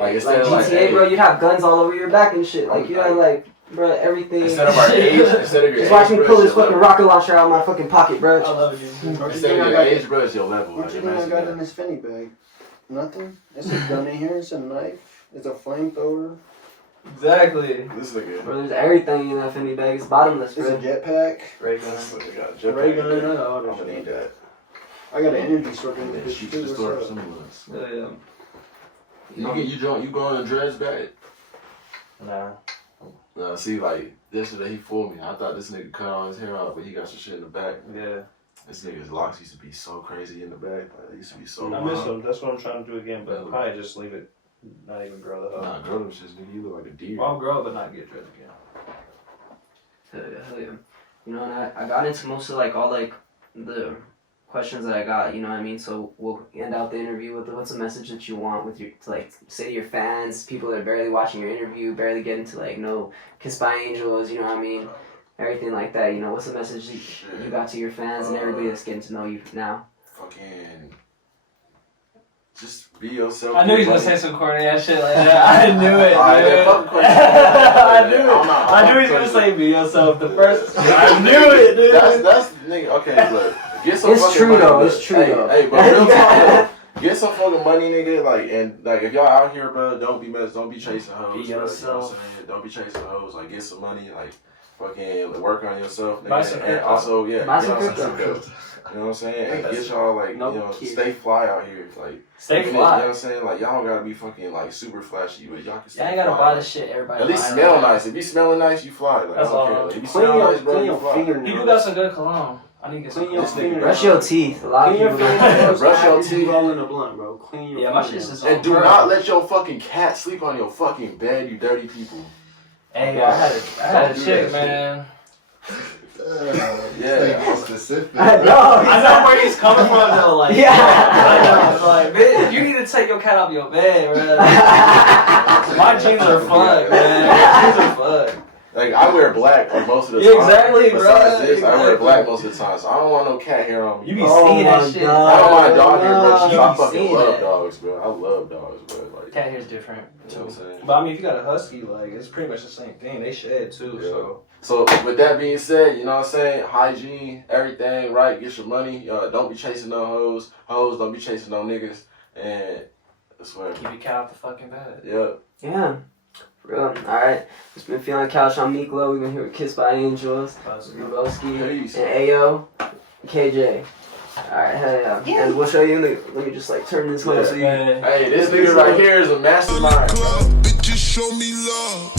Like, Like GTA, bro, you'd have guns all over your back and shit. Like you had like, bro, everything. Instead of our age, instead of your just watch me age, pull this fucking rocket launcher out of my fucking pocket, bro. I love you. Instead of your age, bro, it's your level. What you mean I got in this fanny bag? Nothing? It's a gun in here, it's a knife, it's a flamethrower. Exactly. This nigga. Bro, there's everything in that fanny bag. It's bottomless, It's a bro. jetpack. Ray gun. This nigga got a Ray jetpack. gun, I got all I'm this gonna need shit. that. I got an energy sword in And then this shoot bitch the too. store for What's some up? of us. Yeah. You going on dreads back? Nah. See, like yesterday he fooled me. I thought this nigga cut all his hair out, but he got some shit in the back. Yeah. This nigga's locks used to be so crazy in the back. Like, they used to be so I long. miss them. That's what I'm trying to do again, but probably just leave it. Not even grow the Nah, grow them shits, nigga. You look like a deer. I'll grow it, but not get dreads again. Hell yeah. You know, and I got into most of like all like the questions that I got, you know what I mean? So we'll end out the interview with what's a message that you want with your to like say to your fans, people that are barely watching your interview, barely getting to like know Kissed by Angels, you know what I mean? Everything like that, you know, what's the message that you got to your fans and everybody that's getting to know you now? Fucking just be yourself. I knew he was gonna say some corny ass shit like that. I knew it, dude. I knew he was gonna say be yourself the first. I knew it, dude. That's nigga. Okay, look. Get some It's fucking true money, though. look. It's true though. Hey, but real talk, though, get some fucking money, nigga. Like, and like, if y'all out here, bro, don't be chasing hoes. Be Bro, you know what I'm yourself. saying? Don't be chasing hoes. Like, get some money. Like, fucking work on yourself, nigga. Buy some And crypto. also, yeah, Buy get some on crypto. You know what I'm saying? And get y'all like, No you know, kidding. stay fly out here. Like, Stay you know what fly. I'm saying? Like, y'all don't gotta be fucking like super flashy, but y'all can stay Y'all ain't gotta fly. buy the shit everybody. At least buying smell right now. nice. If you smelling nice, you fly. Like, That's I don't all. care. Like, if you Clean smell your, nice, bro, clean you your fly. fingernails. People got some good cologne. I need to get some. Clean your This nigga fingernails. Brush your teeth. A lot of Clean your people fingernails. Brush your after you teeth. rolling a blunt, bro. Clean your Yeah, my fingernails. shit's just And do not let your fucking cat sleep on your fucking bed, you dirty people. Hey, I had a chick, man. Yeah. Specific. I know. I know where he's coming from though. Like, Yeah. I know. Like, bitch, you need to take your cat off your bed, bro. My jeans are fucked, man. My jeans are fucked. Like, I wear black like most of the time. Exactly, bro. Besides this, I wear Exactly. black most of the time, so I don't want no cat hair on me. You be Oh seeing my that shit. God. I don't mind dog hair, bro. You I be fucking seeing love that. dogs, bro. I love dogs, bro. Like, Cat hair's different. you know what I'm saying? But I mean, if you got a husky, like, it's pretty much the same thing. They shed too, Yeah. So with that being said, you know what I'm saying? Hygiene, everything, right? Get your money. Don't be chasing no hoes. Hoes don't be chasing no niggas. And I swear. Keep your cat off the fucking bed. Yep. Yeah. For real. Alright. It's been Feetondacouch. I'm Miklo. We've been here with Kissed by Angels. Reboski. Peace. And Ayo. KJ. Alright, hell yeah. And we'll show you. Let me just like turn this way so you. Hey, this nigga right here is a mastermind. Club, bitches show me love.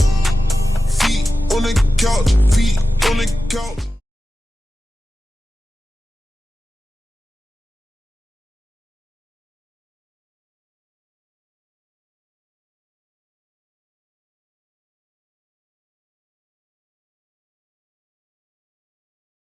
Feet on the couch, feet on the couch.